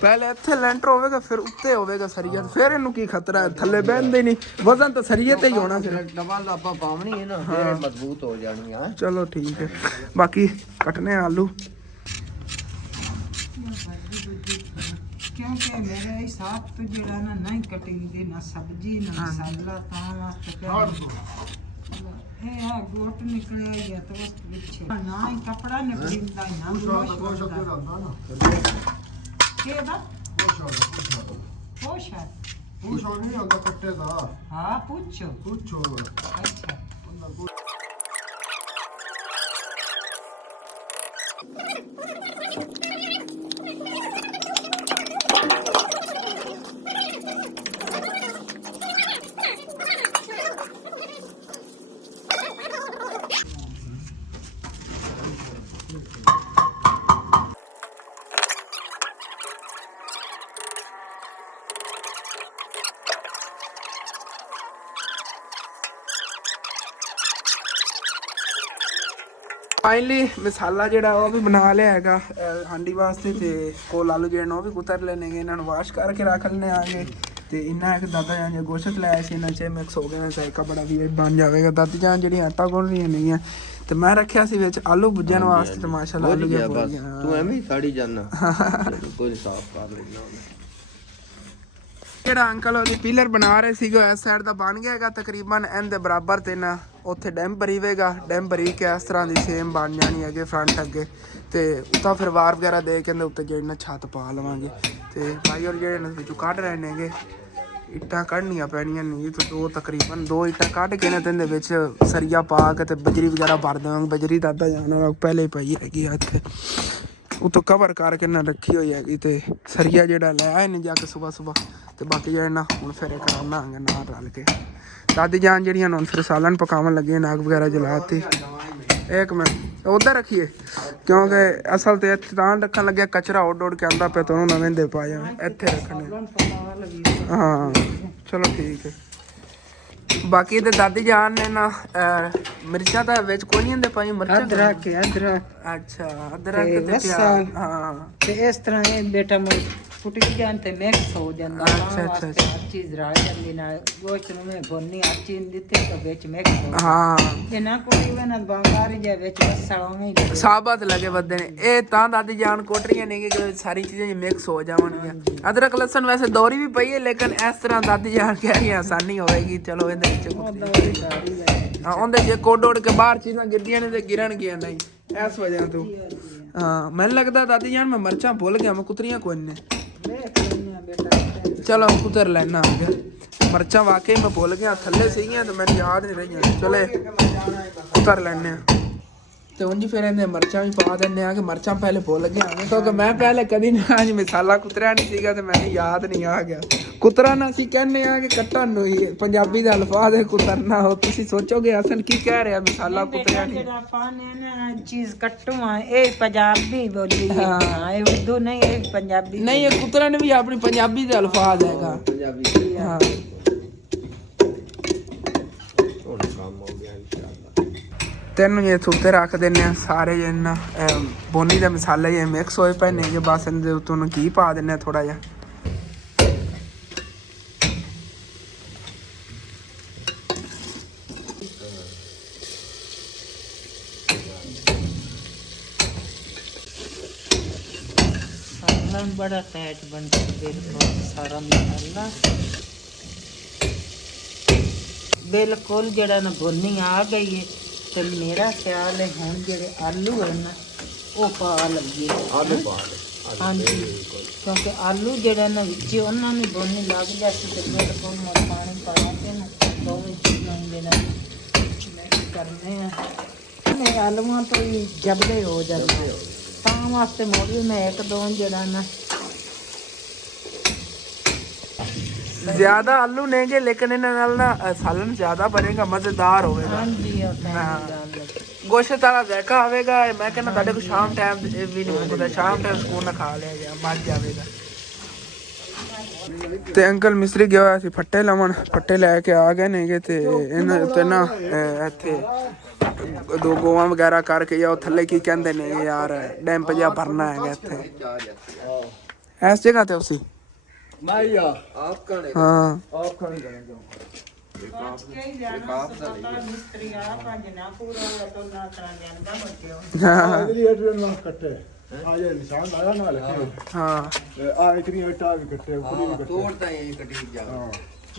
ਪਹਿਲੇ ਇੱਥੇ ਲੈਂਟਰ ਹੋਵੇਗਾ ਫਿਰ ਉੱਤੇ ਹੋਵੇਗਾ ਸਰੀਆ ਫਿਰ ਇਹਨੂੰ ਕੀ ਖਤਰਾ ਹੈ ਥੱਲੇ ਬਹਿੰਦੇ ਨਹੀਂ ਵਜ਼ਨ ਤਾਂ ਸਰੀਏ ਤੇ ਹੀ ਹੋਣਾ ਫਿਰ ਡਬਲ ਆਪਾਂ ਪਾਵਣੀ ਹੈ ਨਾ ਫੇਰ ਮਜ਼ਬੂਤ ਹੋ ਜਾਣੀ ਆ ਚਲੋ ਠੀਕ ਹੈ ਬਾਕੀ ਕੱਟਨੇ ਆਲੂ ਕਿਉਂਕਿ ਮੇਰੇ ਹਿਸਾਬ ਤੋਂ ਜਿਹੜਾ ਨਾ ਨਹੀਂ ਕਟੀਂਦੇ ਨਾ ਸਬਜ਼ੀ ਨਾ ਮਸਾਲਾ ਤਾਂ ਵਾਸਤੇ ਇਹ ਆ ਗੋਟ ਨਿਕਲਿਆ ਗਿਆ ਤਾਂ ਉਸ ਵਿੱਚ ਨਾ ਹੀ ਕਪੜਾ ਨਿਕਲਦਾ ਨਾ ਕੋਸ਼ ਗੋਸ਼ ਹੁੰਦਾ ਨਾ ਕਿਹਦਾ ਕੋਸ਼ ਹੈ ਕੋਸ਼ ਨਹੀਂ ਹੁੰਦਾ ਕੱਟੇ ਦਾ ਹਾਂ ਪੁੱਛੋ ਪੁੱਛੋ ਅੱਛਾ ਫਾਈਨਲੀ ਮਸਾਲਾ ਜਿਹੜਾ ਉਹ ਵੀ ਬਣਾ ਲਿਆ ਹੈਗਾ ਹਾਂਡੀ ਵਾਸਤੇ ਤੇ ਕੋਲ ਆਲੂ ਜਿਹੜੇ ਨੇ ਉਹ ਵੀ ਕੁਤਰ ਲੈਣਗੇ ਇਹਨਾਂ ਨੂੰ ਵਾਸ਼ ਕਰਕੇ ਰੱਖ ਲੈਣੇ ਆਗੇ ਤੇ ਇੰਨਾ ਇੱਕ ਦਾਦਾ ਜਾਨ ਜੇ ਗੋਸ਼ਤ ਲਾਇਆ ਸੀ ਇਹਨਾਂ 'ਚ ਮਿਕਸ ਹੋ ਗਿਆ ਜ਼ਾਇਕਾ ਬੜਾ ਵੀ ਬਣ ਜਾਵੇਗਾ ਦਾਦੀ ਜਾਨ ਜਿਹੜੀ ਆਟਾ ਗੁੰਨ ਰਹੀਆਂ ਨਹੀਂ ਹੈ ਤੇ ਮੈਂ ਰੱਖਿਆ ਸੀ ਵਿੱਚ ਆਲੂ ਭੁੱਜਣ ਵਾਸਤੇ ਤੇ ਮਾਸ਼ਾਅੱਲਾ ਆਲੂ ਜੇ ਬਣ ਗਿਆ ਤੂੰ ਐਵੇਂ ਸਾੜੀ ਜਾਨਾ ਕੋਈ ਸਾਫ਼ ਕਰ ਲੈਣਾ ਜਿਹੜਾ ਅੰਕਲ ਉਹਦੀ ਪਿਲਰ ਬਣਾ ਰਹੇ ਸੀਗੇ ਇਸ ਸਾਈਡ ਦਾ ਬਣ ਗਿਆ ਹੈਗਾ ਤਕਰੀਬਨ ਐਨ ਦੇ ਬਰਾਬਰ ਤੇ ਨਾ ਉੱਥੇ ਡੈਮ ਭਰੀਵੇਗਾ ਡੈਮ ਭਰੀ ਕੇ ਇਸ ਤਰ੍ਹਾਂ ਦੀ ਸੇਮ ਬਣ ਜਾਣੀ ਹੈਗੇ ਫਰੰਟ ਅੱਗੇ ਤੇ ਉੱਤਾ ਫਿਰ ਵਾਰ ਵਗੈਰਾ ਦੇ ਕੇ ਇਹਦੇ ਉੱਤੇ ਜਿਹੜੀ ਨਾ ਛੱਤ ਪਾ ਲਵਾਂਗੇ ਤੇ ਭਾਈ ਔਰ ਜਿਹੜੇ ਵਿੱਚੋਂ ਕੱਢ ਰਹੇ ਨੇਗੇ ਇੱਟਾਂ ਕੱਢਣੀਆਂ ਪੈਣੀਆਂ ਨਹੀਂ ਤੇ ਦੋ ਤਕਰੀਬਨ 2 ਇੱਟਾਂ ਕੱਢ ਕੇ ਨਾ ਇਹਦੇ ਵਿੱਚ ਸਰੀਆ ਪਾ ਕੇ ਤੇ ਬਜਰੀ ਵਗੈਰਾ ਭਰ ਦੇਵਾਂਗੇ ਬਜਰੀ ਦਾਦਾ ਜਾਣਾ ਪਹਿਲੇ ਹੀ ਪਈ ਹੈਗੀ ਇੱਥੇ ਉਤੋਂ ਕਵਰ ਕਰਕੇ ਨਾ ਰੱਖੀ ਹੋਈ ਹੈਗੀ ਤੇ ਸਰੀਆ ਜਿਹੜਾ ਲੈ ਆਏ ਨੇ ਜਾ ਕੇ ਸਵੇਰ ਤੇ ਬਾਕੀ ਜਿਹੜਾ ਨਾ ਹੁਣ ਫਿਰ ਕਰਾਉਣਾ ਆਂਗੇ ਨਾਲ ਰਲ ਕੇ ਦਾਦੀ ਜਾਨ ਜਿਹੜੀਆਂ ਹੁਣ ਫਿਰ ਸਾਲਨ ਪਕਾਉਣ ਲੱਗੇ ਨਾਗ ਵਗੈਰਾ ਜਲਾਤੀ ਇੱਕ ਮਿੰਟ ਉੱਧਰ ਰੱਖੀਏ ਕਿਉਂਕਿ ਅਸਲ ਤੇ ਇੱਥੇ ਤਾਂ ਰੱਖਣ ਲੱਗਿਆ ਕਚਰਾ ਉੱਡ ਕੇ ਆਉਂਦਾ ਪਿਆ ਤਾਂ ਉਹਨੂੰ ਨਵੇਂ ਦੇ ਪਾਇਆ ਇੱਥੇ ਰੱਖਣੇ ਹਾਂ ਚਲੋ ਠੀਕ ਹੈ ਬਾਕੀ ਤੇ ਦਾਦੀ ਜਾਨ ਨੇ ਨਾ ਮਿਰਚਾਂ ਤਾਂ ਵਿੱਚ ਕੋਈ ਨਹੀਂ ਹੁੰਦੇ ਪਾਈ ਮਿਰਚਾਂ ਅਦਰਕ ਅੱਛਾ ਅਦਰਕ ਤੇ ਪਿਆਜ਼ ਹਾਂ ਤੇ ਇਸ ਤਰ੍ਹਾਂ ਇਹ ਬੇਟਾ ਮੈਂ ਕੁੱਟੀ ਜਾਣ ਤੇ ਮਿਕਸ ਹੋ ਜਾਂਦਾ ਅੱਛਾ ਹਰ ਚੀਜ਼ ਰਾਜ ਜਾਂਦੀ ਨਾਲ ਗੋਸ਼ਤ ਨੂੰ ਮੈਂ ਭੁੰਨੀ ਹਰ ਚੀਜ਼ ਦਿੱਤੀ ਤਾਂ ਵਿੱਚ ਮਿਕਸ ਹੋ ਹਾਂ ਜੇ ਨਾ ਕੋਈ ਵੀ ਨਾ ਬੰਗਾਰੀ ਜੇ ਵਿੱਚ ਮਸਾਲਾ ਨਹੀਂ ਸਾਬਤ ਲੱਗੇ ਵੱਧੇ ਨੇ ਇਹ ਤਾਂ ਦਾਦੀ ਜਾਨ ਕੋਟ ਰਹੀਆਂ ਨੇ ਕਿ ਸਾਰੀ ਚੀਜ਼ਾਂ ਮਿਕਸ ਹੋ ਜਾਵਣਗੀਆਂ ਅਦਰਕ ਲਸਣ ਵੈਸੇ ਦੋਰੀ ਵੀ ਪਈ ਹੈ ਲੇਕਿਨ ਇਸ ਤਰ੍ਹਾਂ ਦਾਦੀ ਜਾਨ ਕਹਿ ਰਹੀ ਆਸਾਨੀ ਹੋਵੇਗੀ ਚਲੋ ਇਹਦੇ ਵਿੱਚ ਹਾਂ ਉਹਦੇ ਜੇ ਕੋਡ ਕੇ ਬਾਹਰ ਚੀਜ਼ਾਂ ਗਿਰਦੀਆਂ ਨੇ ਤੇ ਗਿਰਨਗੀਆਂ ਨਹੀਂ ਇਸ ਵਜ੍ਹਾ ਤੋਂ ਹਾਂ ਮੈਨੂੰ ਲੱਗਦਾ ਦਾਦੀ ਜਾਨ ਮੈਂ ਮਿਰਚਾਂ ਭੁੱਲ ਗਿਆ ਮੈਂ ਕੁਤਰੀਆਂ ਕੋਈ ਨੇ ਚਲੋ ਕੁਤਰ ਲੈਣਾ ਅੱਗੇ ਮਿਰਚਾਂ ਵਾਕਈ ਮੈਂ ਭੁੱਲ ਗਿਆ ਥੱਲੇ ਸੀਗੀਆਂ ਤੇ ਮੈਨੂੰ ਯਾਦ ਨਹੀਂ ਰਹੀਆਂ ਚਲੇ ਕੁਤਰ ਲੈਣੇ ਆ ਤੇ ਉਂਝ ਫਿਰ ਇਹਨੇ ਮਿਰਚਾਂ ਵੀ ਪਾ ਦਿੰਦੇ ਆ ਕਿ ਮਿਰਚਾਂ ਪਹਿਲੇ ਭੁੱਲ ਗਿਆ ਕਿਉਂਕਿ ਮੈਂ ਪਹਿਲੇ ਕਦੀ ਨਾ ਅੱਜ ਮਸਾਲਾ ਕੁਤਰਿਆ ਨਹੀਂ ਸੀਗਾ ਤੇ ਮੈਨੂੰ ਯਾਦ ਨਹੀਂ ਆ ਗਿਆ ਕੁਤਰਾ ਨਾ ਅਸੀਂ ਕਹਿੰਦੇ ਆ ਕਿ ਕੱਟਣ ਨੂੰ ਹੀ ਪੰਜਾਬੀ ਦਾ ਅਲਫਾਜ਼ ਹੈ ਕੁਤਰਨਾ ਹੋ ਤੁਸੀਂ ਸੋਚੋਗੇ ਅਸਲ ਕੀ ਕਹਿ ਰਿਹਾ ਮਸਾਲਾ ਕੁਤਰਿਆ ਨਹੀਂ ਜਿਹੜਾ ਪਾਣੇ ਨਾ ਚੀਜ਼ ਕੱਟੂ ਆ ਇਹ ਪੰਜਾਬੀ ਬੋਲੀ ਹੈ ਇਹ ਉਰਦੂ ਨਹੀਂ ਇਹ ਪੰਜਾਬੀ ਨਹੀਂ ਇਹ ਕੁਤਰਨ ਵੀ ਆਪਣੀ ਪੰਜਾਬੀ ਦਾ ਅਲਫਾਜ਼ ਹੈਗਾ ਪੰਜਾਬੀ ਹਾਂ ਹੁਣ ਕੰਮ ਹੋ ਗਿਆ ਇਨਸ਼ਾਅੱਲਾ ਤੈਨੂੰ ਇਹ ਉੱਤੇ ਰੱਖ ਦਿੰਨੇ ਆ ਸਾਰੇ ਇਹਨਾਂ ਬੋਨੀ ਦੇ ਮਸਾਲੇ ਜੇ ਮਿਕਸ ਹੋਏ ਪਏ ਨੇ ਜੇ ਬਸ ਇਹਦੇ ਉੱਤੋਂ ਨੂੰ ਕੀ ਪਾ ਦਿੰਨੇ ਆ ਥੋੜਾ ਜਿਹਾ बड़ा टाइट बनता है सारा मसाला बिल्कुल जड़ा ना भुनी आ गई है तो मेरा ख्याल है हम जेडे आलू है ना वो पा लगे हाँ जी क्योंकि आलू जड़ा ना विच उन्होंने भुनी लग जाती तो बिल्कुल मैं पानी पा के ना दोवें चीज़ों मिक्स करने हैं आलूआं तो ही जबले हो जाते ਤਾਂ ਵਾਸਤੇ ਮੋੜ ਵੀ ਮੈਂ ਇੱਕ ਦੋ ਜਿਹੜਾ ਨਾ ਜ਼ਿਆਦਾ ਆਲੂ ਨੇਗੇ ਲੇਕਿਨ ਇਹਨਾਂ ਨਾਲ ਨਾ ਸਾਲਨ ਜ਼ਿਆਦਾ ਬਣੇਗਾ ਮਜ਼ੇਦਾਰ ਹੋਵੇਗਾ ਹਾਂਜੀ ਗੋਸ਼ਤ ਵਾਲਾ ਜ਼ਾਇਕਾ ਆਵੇਗਾ ਮੈਂ ਕਹਿੰਦਾ ਤੁਹਾਡੇ ਕੋਲ ਸ਼ਾਮ ਟਾਈਮ ਵੀ ਨਹੀਂ ਪਤਾ ਸ਼ਾਮ ਟਾਈਮ ਸਕੂਨ ਨਾਲ ਖਾ ਲਿਆ ਜਾ ਮੱਜ ਜਾਵੇਗਾ ਤੇ ਅੰਕਲ ਮਿਸਤਰੀ ਗਿਆ ਹੋਇਆ ਸੀ ਫੱਟੇ ਲਾਉਣ ਫੱਟੇ ਲੈ ਕੇ ਆ ਗਏ ਨੇਗੇ ਤੇ ਇਹਨਾਂ ਉੱਤੇ ਨਾ ਇੱਥੇ ਦੋ ਗੋਵਾਂ ਵਗੈਰਾ ਕਰਕੇ ਜਾਂ ਥੱਲੇ ਕੀ ਕਹਿੰਦੇ ਨੇ ਯਾਰ ਡੈਂਪ ਜਿਹਾ ਭਰਨਾ ਹੈਗਾ ਇੱਥੇ ਇਸ ਜਗ੍ਹਾ ਤੇ ਉਸੀ माइया ਆਪ ਕਹਣੇ ਹਾਂ आप खाने जाएंगे ਮਿਸਤਰੀ ਆ ਪੰਜ ਨਾ ਪੂਰਾ ਹੋਇਆ ਤਾਂ ਨਾ ਤਾਂ ਜਾਂਦਾ ਬੱਚਿਓ ਹਾਂ इतनी एट ना कट्टे आ ये निशान आया ना लिखे ਹਾਂ आ इतनी एट आ भी कट्टे पूरी भी कट्टे ਤੋੜ ਤਾਂ ਇਹ ਕਟੀ ਜਾ हां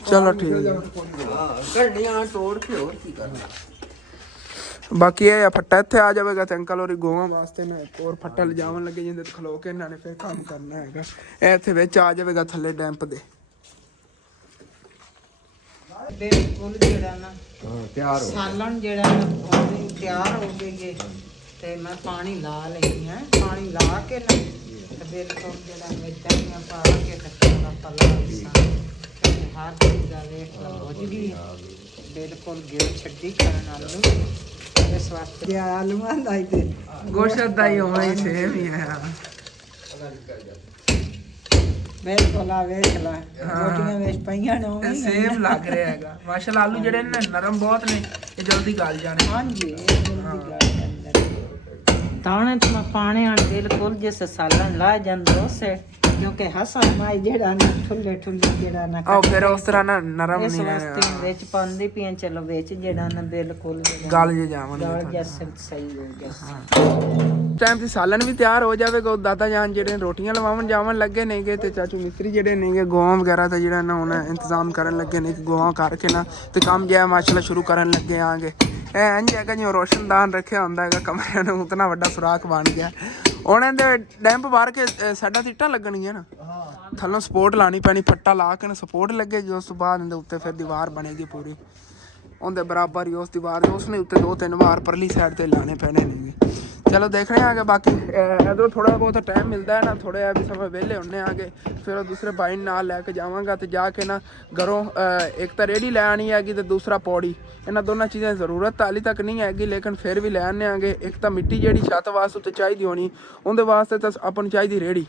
ਚਲੋ ਠੀਕ ਹੈ ਹਾਂ ਘੜੀਆਂ ਤੋੜ ਕੇ ਹੋਰ ਕੀ ਕਰਨਾ ਬਾਕੀ ਇਹ ਫੱਟਾ ਇੱਥੇ ਆ ਜਾਵੇਗਾ ਤੇ ਅੰਕਲ ਹੋਰੀ ਗੋਵਾਂ ਵਾਸਤੇ ਨਾ ਇੱਕ ਹੋਰ ਫੱਟਾ ਲਿਜਾਵਣ ਲੱਗੇ ਜਿੰਦੇ ਤੇ ਖਲੋ ਕੇ ਇਹਨਾਂ ਨੇ ਫਿਰ ਕੰਮ ਕਰਨਾ ਹੈਗਾ ਇਹ ਇੱਥੇ ਵਿੱਚ ਆ ਜਾਵੇਗਾ ਥੱਲੇ ਡੈਂਪ ਦੇ ਬਿਲਕੁਲ ਜਿਹੜਾ ਨਾ ਹਾਂ ਤਿਆਰ ਹੋ ਸਾਲਣ ਜਿਹੜਾ ਨਾ ਉਹ ਤਿਆਰ ਹੋ ਗਈ ਹੈ ਤੇ ਮੈਂ ਪਾਣੀ ਲਾ ਲਈ ਹੈ ਪਾਣੀ ਲਾ ਕੇ ਨਾ ਤੇ ਬਿਲਕੁਲ ਜਿਹੜਾ ਮਿਰਚਾਂ ਪਾ ਕੇ ਕੱਟਣਾ ਤਲਾ ਹਰ ਚੀਜ਼ ਦਾ ਵੇਖ ਹੋ ਜੂਗੀ ਬਿਲਕੁਲ ਗਿਰ ਛੱਡੀ ਕਰਨ ਆਲੂ ਇਸ ਵਾਸਤੇ ਜੇ ਆਲੂਆਂ ਦਾ ਹੀ ਤੇ ਗੋਸ਼ਤ ਦਾ ਹੀ ਹੋਣਾ ਹੀ ਸੇਮ ਹੀ ਹੈ ਬਿਲਕੁਲ ਆ ਵੇਖ ਲੈ ਰੋਟੀਆਂ ਵਿੱਚ ਪਈਆਂ ਨੇ ਉਵੇਂ ਹੀ ਸੇਮ ਲੱਗ ਰਿਹਾ ਹੈਗਾ ਮਾਸ਼ਾਅੱਲਾ ਆਲੂ ਜਿਹੜੇ ਨੇ ਨਰਮ ਬਹੁਤ ਨੇ ਇਹ ਜਲਦੀ ਗਲ ਜਾਣੇ ਹਾਂਜੀ ਇਹ ਜਲਦੀ ਗਲ ਜਾਂਦਾ ਦਾਣੇ ਤੇ ਪਾਣੇ ਆਣ ਬਿਲਕੁਲ ਜਿਸ ਸਾਲਨ ਲਾ ਜਾਂਦੋ ਸੇ ਕਿਉਂਕਿ ਹਸਨ ਮਾਈ ਜਿਹੜਾ ਨਾ ਠੁੱਲੇ ਠੁੱਲੇ ਜਿਹੜਾ ਨਾ ਆਹ ਫਿਰ ਉਸ ਤਰ੍ਹਾਂ ਨਾ ਨਰਮ ਇਸ ਨਹੀਂ ਵਾਸਤੇ ਵਿੱਚ ਪਾਉਂਦੀ ਪੀਆਂ ਚਲੋ ਵਿੱਚ ਜਿਹੜਾ ਨਾ ਬਿਲਕੁਲ ਗਲ ਜੇ ਜਾਵਣਗੇ ਗਲ ਜੈਸੇ ਸਹੀ ਹੋ ਗਿਆ ਟਾਈਮ ਤੇ ਸਾਲਨ ਵੀ ਤਿਆਰ ਹੋ ਜਾਵੇਗਾ। ਦਾਦਾ ਜਾਨ ਜਿਹੜੇ ਰੋਟੀਆਂ ਲਵਾਉਣ ਜਾਵਣ ਲੱਗੇ ਨੇਗੇ ਤੇ ਚਾਚੂ ਮਿਸਤਰੀ ਜਿਹੜੇ ਨੇਗੇ ਗੋਆਂ ਵਗੈਰਾ ਦਾ ਜਿਹੜਾ ਨਾ ਹੁਣ ਇੰਤਜ਼ਾਮ ਕਰਨ ਲੱਗੇ ਨੇ ਕਿ ਗੋਆਂ ਕਰਕੇ ਨਾ ਤੇ ਕੰਮ ਜਿਹਾ ਮਾਸ਼ਾਅੱਲਾ ਸ਼ੁਰੂ ਕਰਨ ਲੱਗੇ ਆਂਗੇ। ਇਹ ਇੰਝ ਹੈਗਾ ਜਿਵੇਂ ਰੋਸ਼ਨਦਾਨ ਰੱਖਿਆ ਹੁੰਦਾ ਹੈਗਾ ਕਮਰਿਆਂ ਨੂੰ, ਉਤਨਾ ਵੱਡਾ ਸੁਰਾਖ ਬਣ ਗਿਆ। ਉਹਨਾਂ ਦੇ ਡੈਂਪ ਬਾਹਰ ਕੇ ਸਾਡਾ ਇੱਟਾਂ ਲੱਗਣਗੀਆਂ ਨਾ, ਥੱਲੋਂ ਸਪੋਰਟ ਲਾਣੀ ਪੈਣੀ, ਫੱਟਾ ਲਾ ਕੇ ਨਾ ਸਪੋਰਟ ਲੱਗੇ ਜੀ। ਉਸ ਤੋਂ ਬਾਅਦ ਇਹਦੇ ਉੱਤੇ ਫਿਰ ਦੀਵਾਰ ਬਣੇਗੀ ਪੂਰੀ ਉਹਦੇ ਬਰਾਬਰ ਹੀ ਉਸ ਦੀਵਾਰ ਦੇ ਉਸਨੇ ਉੱਤੇ 2-3 ਵਾਰ ਪਰਲੀ ਸਾਈਡ ਤੇ ਲਾਣੇ ਪੈਣੇ ਨੇ। ਚਲੋ ਦੇਖਣੇ ਆਗੇ ਬਾਕੀ ਇਧਰੋਂ ਥੋੜਾ ਬਹੁਤ ਟਾਈਮ ਮਿਲਦਾ ਹੈ ਨਾ, ਥੋੜਾ ਜਿਹਾ ਵੀ ਸਮਾਂ ਵਿਹਲੇ ਹੁੰਨੇ ਆਗੇ ਫਿਰ ਉਹ ਦੂਸਰੇ ਬਾਈ ਨਾਲ ਲੈ ਕੇ ਜਾਵਾਂਗਾ ਤੇ ਜਾ ਕੇ ਨਾ ਘਰੋਂ ਇੱਕ ਤਾਂ ਰੇੜੀ ਲੈ ਆਣੀ ਹੈਗੀ ਤੇ ਦੂਸਰਾ ਪੌੜੀ। ਇਹਨਾਂ ਦੋਨਾਂ ਚੀਜ਼ਾਂ ਦੀ ਜ਼ਰੂਰਤ ਹਾਲੀ ਤੱਕ ਨਹੀਂ ਹੈਗੀ ਲੇਕਿਨ ਫਿਰ ਵੀ ਲੈ ਆਨੇ ਆਗੇ। ਇੱਕ ਤਾਂ ਮਿੱਟੀ ਜਿਹੜੀ ਛੱਤ ਵਾਸਤੇ ਉੱਤੇ ਚਾਹੀਦੀ ਹੋਣੀ, ਉਹਦੇ ਵਾਸਤੇ ਤਾਂ ਆਪਾਂ ਨੂੰ ਚਾਹੀਦੀ ਰੇੜੀ।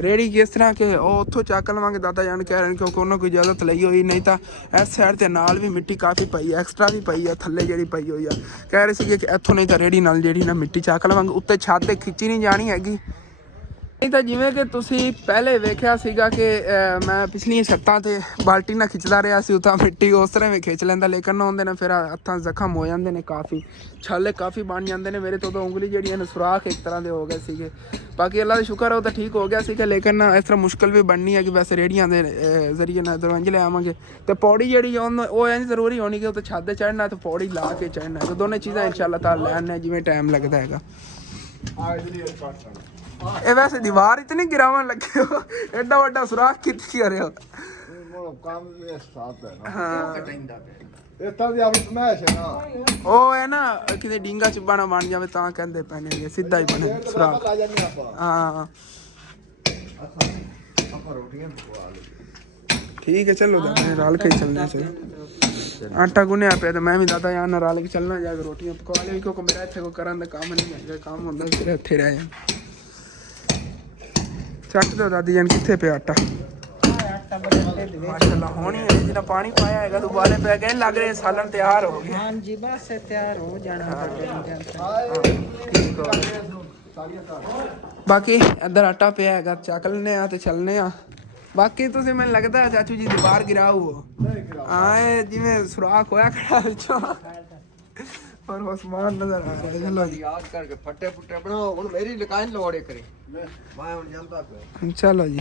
ਰੇੜੀ ਕਿਸ ਤਰ੍ਹਾਂ ਕਿ ਉਹ ਉੱਥੋਂ ਚੱਕ ਲਵਾਂਗੇ ਦਾਦਾ ਜਾਨ ਕਹਿ ਰਹੇ ਨੇ ਕਿਉਂਕਿ ਉਹਨਾਂ ਕੋਈ ਇਜਾਜ਼ਤ ਲਈ ਹੋਈ ਨਹੀਂ ਤਾਂ ਇਸ ਸਾਈਡ ਤੇ ਨਾਲ ਵੀ ਮਿੱਟੀ ਕਾਫੀ ਪਈ ਹੈ, ਐਕਸਟਰਾ ਵੀ ਪਈ ਆ ਥੱਲੇ ਜਿਹੜੀ ਪਈ ਹੋਈ ਆ। ਕਹਿ ਰਹੇ ਸੀਗੇ ਕਿ ਇੱਥੋਂ ਨਹੀਂ ਤਾਂ ਰੇੜੀ ਨਾਲ ਜਿਹੜੀ ਨਾ ਮਿੱਟੀ ਚੱਕ ਲਵਾਂਗੇ। ਉੱਤੇ ਛੱਤ ਤੇ ਖਿੱਚੀ ਨਹੀਂ ਜਾਣੀ ਹੈਗੀ। ਨਹੀਂ ਤਾਂ ਜਿਵੇਂ ਕਿ ਤੁਸੀਂ ਪਹਿਲੇ ਵੇਖਿਆ ਸੀਗਾ ਕਿ ਮੈਂ ਪਿਛਲੀਆਂ ਛੱਤਾਂ ਤੇ ਬਾਲਟੀ ਨਾਲ ਖਿੱਚਦਾ ਰਿਹਾ ਸੀ, ਉਤਾਂ ਮਿੱਟੀ ਉਸ ਤਰ੍ਹਾਂ ਵੀ ਖਿੱਚ ਲੈਂਦਾ ਲੇਕਿਨ ਨਾ ਹੁੰਦੇ ਨੇ ਫਿਰ ਹੱਥਾਂ ਜ਼ਖਮ ਹੋ ਜਾਂਦੇ ਨੇ, ਕਾਫੀ ਛਾਲੇ ਕਾਫੀ ਬਣ ਜਾਂਦੇ ਨੇ। ਮੇਰੇ ਤੋਂ ਤਾਂ ਉਂਗਲੀ ਜਿਹੜੀਆਂ ਨੇ ਸੁਰਾਖ ਇੱਕ ਤਰ੍ਹਾਂ ਦੇ ਹੋ ਗਏ ਸੀਗੇ। ਬਾਕੀ ਅੱਲਾ ਦਾ ਸ਼ੁਕਰ ਹੈ ਉਹ ਤਾਂ ਠੀਕ ਹੋ ਗਿਆ ਸੀਗਾ ਲੇਕਿਨ ਨਾ ਇਸ ਤਰ੍ਹਾਂ ਮੁਸ਼ਕਿਲ ਵੀ ਬਣਨੀ ਹੈ ਕਿ ਵੈਸੇ ਰੇੜੀਆਂ ਦੇ ਜ਼ਰੀਏ ਨਾਲ ਦਰਵੰਜ ਲੈ ਆਵਾਂਗੇ। ਤੇ ਪੌੜੀ ਜਿਹੜੀ ਉਹ ਇੰਝ ਜ਼ਰੂਰੀ ਹੋਣੀ ਕਿ ਉੱਤੇ ਛੱਤ 'ਤੇ ਚੜ੍ਹਨਾ ਤੇ ਪੌੜੀ ਲਾ ਕੇ ਚੜ੍ਹਨਾ, ਤੇ ਦੋਨੇ ਚੀਜ਼ਾਂ ਇਨਸ਼ਾਅੱਲਾ ਤਾਲਾ ਲੈ ਆਉਂਦੇ ਜਿਵੇਂ ਟਾਈਮ ਲੱਗਦਾ ਹੈਗਾ। ਇਹ ਵੈਸੇ ਦੀਵਾਰ ਇਤਨੀ ਗਿਰਾਵਣ ਲੱਗੇ ਹੋ, ਐਡਾ ਵੱਡਾ ਸੁਰਾਖ ਕਿੱਥੇ ਕਰ ਰਹੇ ਹੋ? ਕੰਮ ਇਹ ਸਾਥ ਹੈ ਨਾ ਹਾਂ ਇਹ ਤਾਂ ਦੀ ਆਪਣੀ ਫਰਮਾਇਸ਼ ਹੈ ਨਾ। ਉਹ ਹੈ ਨਾ ਕਿਤੇ ਡਿੰਗਾ ਚੁੱਬਾਣਾ ਬਣ ਜਾਵੇ ਤਾਂ ਕਹਿੰਦੇ ਪੈਣੇ ਸਿੱਧਾ ਹੀ ਬਣੇ ਸੁਰਾਖ। ਲਾ ਜਾਂਦੇ ਆਪਾਂ ਹਾਂ ਆਪਾਂ ਰੋਟੀਆਂ ਪਕਵਾ ਲਈਏ। ਠੀਕ ਹੈ ਚਲੋ ਰਲ ਕੇ ਚੱਲਣਾ ਚਲੋ। ਆਟਾ ਗੁੰਨਿਆ ਪਿਆ ਤੇ ਮੈਂ ਵੀ ਦਾਦਾ ਯਾਰ ਨਾਲ ਰਲ ਕੇ ਚੱਲਣਾ ਜਾ ਕੇ ਰੋਟੀਆਂ ਪਕਵਾ ਲਈ ਕਿਉਂਕਿ ਮੇਰਾ ਇੱਥੇ ਕੋਈ ਕਰਨ ਦਾ ਕੰਮ ਨਹੀਂ ਹੈ। ਕੰਮ ਹੁੰਦਾ ਫਿਰ ਇੱਥੇ ਰਹਿ ਜਾ। ਚੱਕ ਦਿਓ ਦਾਦੀ ਜਾਨ ਕਿੱਥੇ ਪਿਆ ਆਟਾ? ਮਾਸ਼ਾਅੱਲਾ ਹੋਣੀ ਹੈ ਜਿਹਨਾਂ ਪਾਣੀ ਪਾਇਆ ਹੈਗਾ ਦੁਬਾਰੇ ਪੈ ਗਏ ਲੱਗ ਰਹੇ ਸਾਲਨ ਤਿਆਰ ਹੋ ਗਏ। ਹਾਂਜੀ ਬਸ ਤਿਆਰ ਹੋ ਜਾਣਾ। ਬਾਕੀ ਇੱਧਰ ਆਟਾ ਪਿਆ ਹੈਗਾ ਚੱਕ ਲੈਨੇ ਆ ਤੇ ਚੱਲਨੇ ਆ। ਬਾਕੀ ਤੁਸੀਂ ਮੈਨੂੰ ਲੱਗਦਾ ਚਾਚੂ ਜੀ ਦੀਵਾਰ ਗਿਰਾਓ ਆਏ ਜਿਵੇਂ ਸੁਰਾਖ ਹੋਇਆ ਖੜਾ ਵਿੱਚੋਂ ਪਰ ਉਸਮਾਨ ਨਜ਼ਰ ਆ ਰਿਹਾ। ਚਲੋ ਜੀ ਯਾਦ ਕਰਕੇ ਫੱਟੇ ਫੁੱਟੇ ਬਣਾਓ। ਹੁਣ ਮੇਰੀ ਲਕਾਇਨ ਲੋੜੇ ਕਰੇ ਮੈਂ ਹੁਣ ਜਾਂਦਾ ਪਿਆ। ਚਲੋ ਜੀ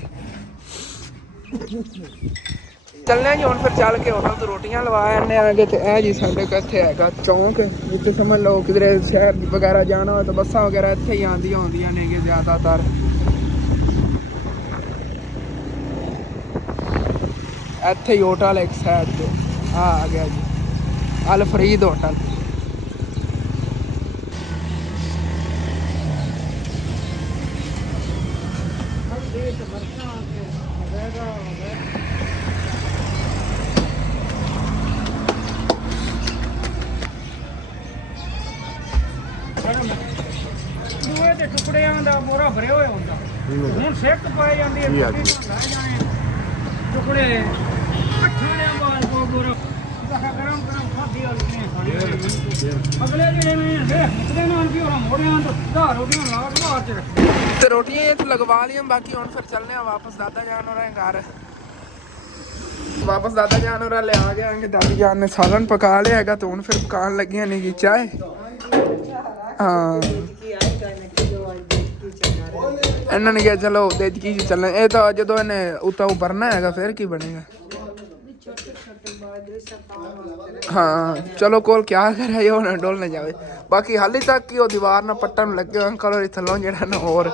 ਚੱਲਣੇ ਜੀ ਹੁਣ ਫਿਰ ਚੱਲ ਕੇ ਹੋਟਲ ਤੋਂ ਰੋਟੀਆਂ ਲਵਾ ਆਨੇ ਆਗੇ। ਤੇ ਇਹ ਜੀ ਸਾਡੇ ਕੋਲ ਇੱਥੇ ਹੈਗਾ ਚੌਂਕ, ਜਿੱਥੇ ਸਮਝ ਲਓ ਕਿਧਰੇ ਸ਼ਹਿਰ ਵਗੈਰਾ ਜਾਣਾ ਹੋਵੇ ਤਾਂ ਬੱਸਾਂ ਵਗੈਰਾ ਇੱਥੇ ਹੀ ਆਉਂਦੀਆਂ ਨੇਗੇ ਜ਼ਿਆਦਾਤਰ। ਇੱਥੇ ਹੀ ਹੋਟਲ ਇੱਕ ਸਾਈਡ ਤੇ ਆ ਗਿਆ ਜੀ ਅਲ ਫਰੀਦ ਹੋਟਲ। ਦੂਏ ਦੇ ਟੁਕੜਿਆਂ ਦਾ ਮੋਰਾ ਭਰਿਆ ਹੋਇਆ ਹੁੰਦਾ। ਹੁਣ ਸਿੱਕ ਪਾਈ ਜਾਂਦੀ ਹੈ ਟੁਕੜੇ ਅੱਠਾਂ ਬਾਲ ਕੋ ਗੋਰਾ ਗਰਮ ਖਾਦੀ ਅਗਲੇ ਜਿਹੜੇ ਨੇ ਉਹਦੇ ਨਾਲ ਵੀ ਹੋਰਾਂ ਮੋੜਿਆਂ ਤੋਂ ਧਾਰ ਰੋਟੀਆਂ ਲਾ ਕੇ ਰੱਖਦੇ ਤੇ ਰੋਟੀਆਂ ਇੱਥੇ ਲਗਵਾ ਲਈਆਂ। ਬਾਕੀ ਹੁਣ ਫਿਰ ਚੱਲਨੇ ਆ ਵਾਪਸ ਦਾਦਾ ਜਾਨ ਹੋਰਾਂ ਘਰ। ਵਾਪਸ ਦਾਦਾ ਜਾਨ ਹੋਰਾਂ ਲੈ ਆ ਗਏ। ਦਾਦੀ ਜਾਨ ਨੇ ਸਾਲਨ ਪਕਾ ਲਿਆ ਹੈਗਾ ਤੇ ਹੁਣ ਫਿਰ ਪਕਾਉਣ ਲੱਗੀਆਂ ਨੇ ਕੀ ਚਾਹ। ਹਾਂ ਇਹਨਾਂ ਨੇ ਕਿਹਾ ਚਲੋ ਦੇਜਕੀ ਜੀ ਚੱਲਣਾ। ਇਹ ਤਾਂ ਜਦੋਂ ਇਹਨੇ ਉਤਾ ਉਭਰਨਾ ਹੈਗਾ ਫਿਰ ਕੀ ਬਣੇਗਾ। ਹਾਂ ਚਲੋ ਕੋਲ ਕਿਆ ਕਰਿਆ ਉਹ ਨਾ ਡੋਲ ਨਾ ਜਾਵੇ। ਬਾਕੀ ਹਾਲੇ ਤੱਕ ਹੀ ਉਹ ਦੀਵਾਰ ਨਾਲ ਪੱਟਣ ਲੱਗੇ ਅੰਕਲ ਔਰ ਥੱਲੋਂ ਜਿਹੜਾ ਨਾ ਹੋਰ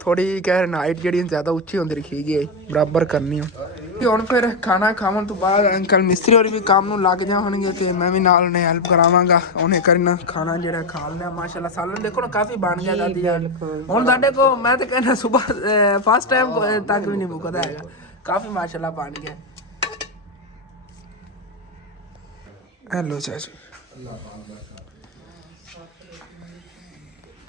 ਥੋੜੀ ਕਹਿ ਨਾਈਟ ਜਿਹੜੀ ਜ਼ਿਆਦਾ ਉੱਚੀ ਹੁੰਦੀ ਰੱਖੀ ਗਈ ਬਰਾਬਰ ਕਰਨੀ ਹੁਣ। ਫਿਰ ਖਾਣਾ ਖਾਣ ਤੋਂ ਬਾਅਦ ਅੰਕਲ ਮਿਸਤਰੀ ਹੋਰ ਵੀ ਕੰਮ ਨੂੰ ਲੱਗ ਜਾਣਗੇ ਤੇ ਮੈਂ ਵੀ ਨਾਲ ਉਹਨੇ ਹੈਲਪ ਕਰਾਵਾਂਗਾ। ਉਹਨੇ ਕਰਨਾ ਖਾਣਾ ਜਿਹੜਾ ਖਾ ਲਿਆ ਮਾਸ਼ਾਅੱਲਾ। ਸਾਲਨ ਦੇਖੋ ਨਾ ਕਾਫੀ ਬਣ ਗਿਆ ਦਾਦੀ ਯਾਰ। ਹੁਣ ਸਾਡੇ ਕੋ ਮੈਂ ਤਾਂ ਕਹਿੰਦਾ ਸੁਬਾਹ ਫਸਟ ਟਾਈਮ ਤੱਕ ਵੀ ਨਹੀਂ ਮੁੱਕਦਾ ਹੈਗਾ, ਕਾਫੀ ਮਾਸ਼ਾਅੱਲਾ ਬਣ ਗਿਆ। ਹੈਲੋ ਚਾਚੂ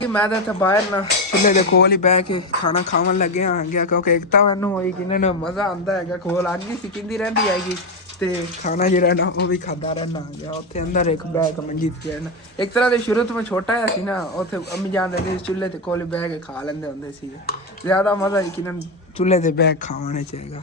ਮੈਂ ਤਾਂ ਇੱਥੇ ਬਾਹਰ ਨਾ ਚੁੱਲ੍ਹੇ ਦੇ ਕੋਲ ਹੀ ਬਹਿ ਕੇ ਖਾਣਾ ਖਾਣ ਲੱਗਿਆ ਆ ਗਿਆ ਕਿਉਂਕਿ ਇੱਕ ਤਾਂ ਮੈਨੂੰ ਹੋਈ ਕਿ ਇਹਨਾਂ ਨੂੰ ਮਜ਼ਾ ਆਉਂਦਾ ਹੈਗਾ ਕੋਲ ਅੱਗ ਹੀ ਸਿੱਕਦੀ ਰਹਿੰਦੀ ਹੈਗੀ ਤੇ ਖਾਣਾ ਜਿਹੜਾ ਨਾ ਉਹ ਵੀ ਖਾਂਦਾ ਰਹਿਣਾ ਆ ਗਿਆ ਉੱਥੇ ਅੰਦਰ ਇੱਕ ਬਹਿ ਕੇ ਮੰਜੀ ਤੇ ਰਹਿਣਾ ਇੱਕ ਤਰ੍ਹਾਂ ਦੇ ਸ਼ੁਰੂ ਤੋਂ ਮੈਂ ਛੋਟਾ ਜਿਹਾ ਸੀ ਨਾ ਉੱਥੇ ਅੰਮੀ ਜਾਨ ਦੇ ਚੁੱਲ੍ਹੇ ਤੇ ਕੋਲ ਬਹਿ ਕੇ ਖਾ ਲੈਂਦੇ ਹੁੰਦੇ ਸੀ ਜ਼ਿਆਦਾ ਮਜ਼ਾ ਯਕੀਨਨ ਚੁੱਲ੍ਹੇ ਤੇ ਬਹਿ ਕੇ ਖਾਣੇ ਚਾਹੀਦਾ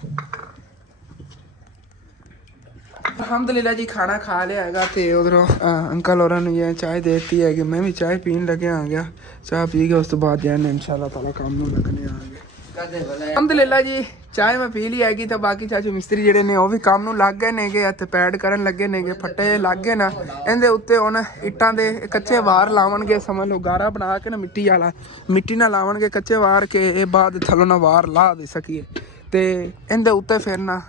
ਅਲਹਮਦੁਲਿਲਾ ਜੀ ਖਾਣਾ ਖਾ ਲਿਆ ਹੈਗਾ ਤੇ ਉਧਰੋਂ ਅੰਕਲ ਹੋਰਾਂ ਨੂੰ ਇਹ ਚਾਹ ਦੇ ਦਿੱਤੀ ਹੈ ਕਿ ਮੈਂ ਵੀ ਚਾਹ ਪੀਣ ਲੱਗਿਆ ਆ ਗਿਆ ਚਾਹ ਪੀ ਕੇ ਉਸ ਤੋਂ ਬਾਅਦ ਜਾਣਾ ਇਨਸ਼ਾਅੱਲਾ ਤਾਲਾ ਕੰਮ ਨੂੰ ਲੱਗਣੇ ਆ ਗਏ ਅਲਹਮਦੁਲਿਲਾ ਜੀ ਚਾਹ ਮੈਂ ਪੀ ਲਈ ਹੈਗੀ ਤਾਂ ਬਾਕੀ ਚਾਚੂ ਮਿਸਤਰੀ ਜਿਹੜੇ ਨੇ ਉਹ ਵੀ ਕੰਮ ਨੂੰ ਲੱਗ ਗਏ ਨੇਗੇ ਇੱਥੇ ਪੈਡ ਕਰਨ ਲੱਗੇ ਨੇਗੇ ਫੱਟੇ ਲੱਗ ਗਏ ਨਾ ਇਹਦੇ ਉੱਤੇ ਹੁਣ ਇੱਟਾਂ ਦੇ ਕੱਚੇ ਵਾਰ ਲਾਵਣਗੇ ਸਮਝ ਲਓ ਗਾਰਾ ਬਣਾ ਕੇ ਨਾ ਮਿੱਟੀ ਨਾਲ ਲਾਵਣਗੇ ਕੱਚੇ ਵਾਰ ਕੇ ਇਹ ਬਾਅਦ ਥੱਲੋਂ ਨਾ ਵਾਰ ਲਾ ਦੇ ਸਕੀਏ ਤੇ ਇਹਦੇ ਉੱਤੇ ਫਿਰ ਨਾ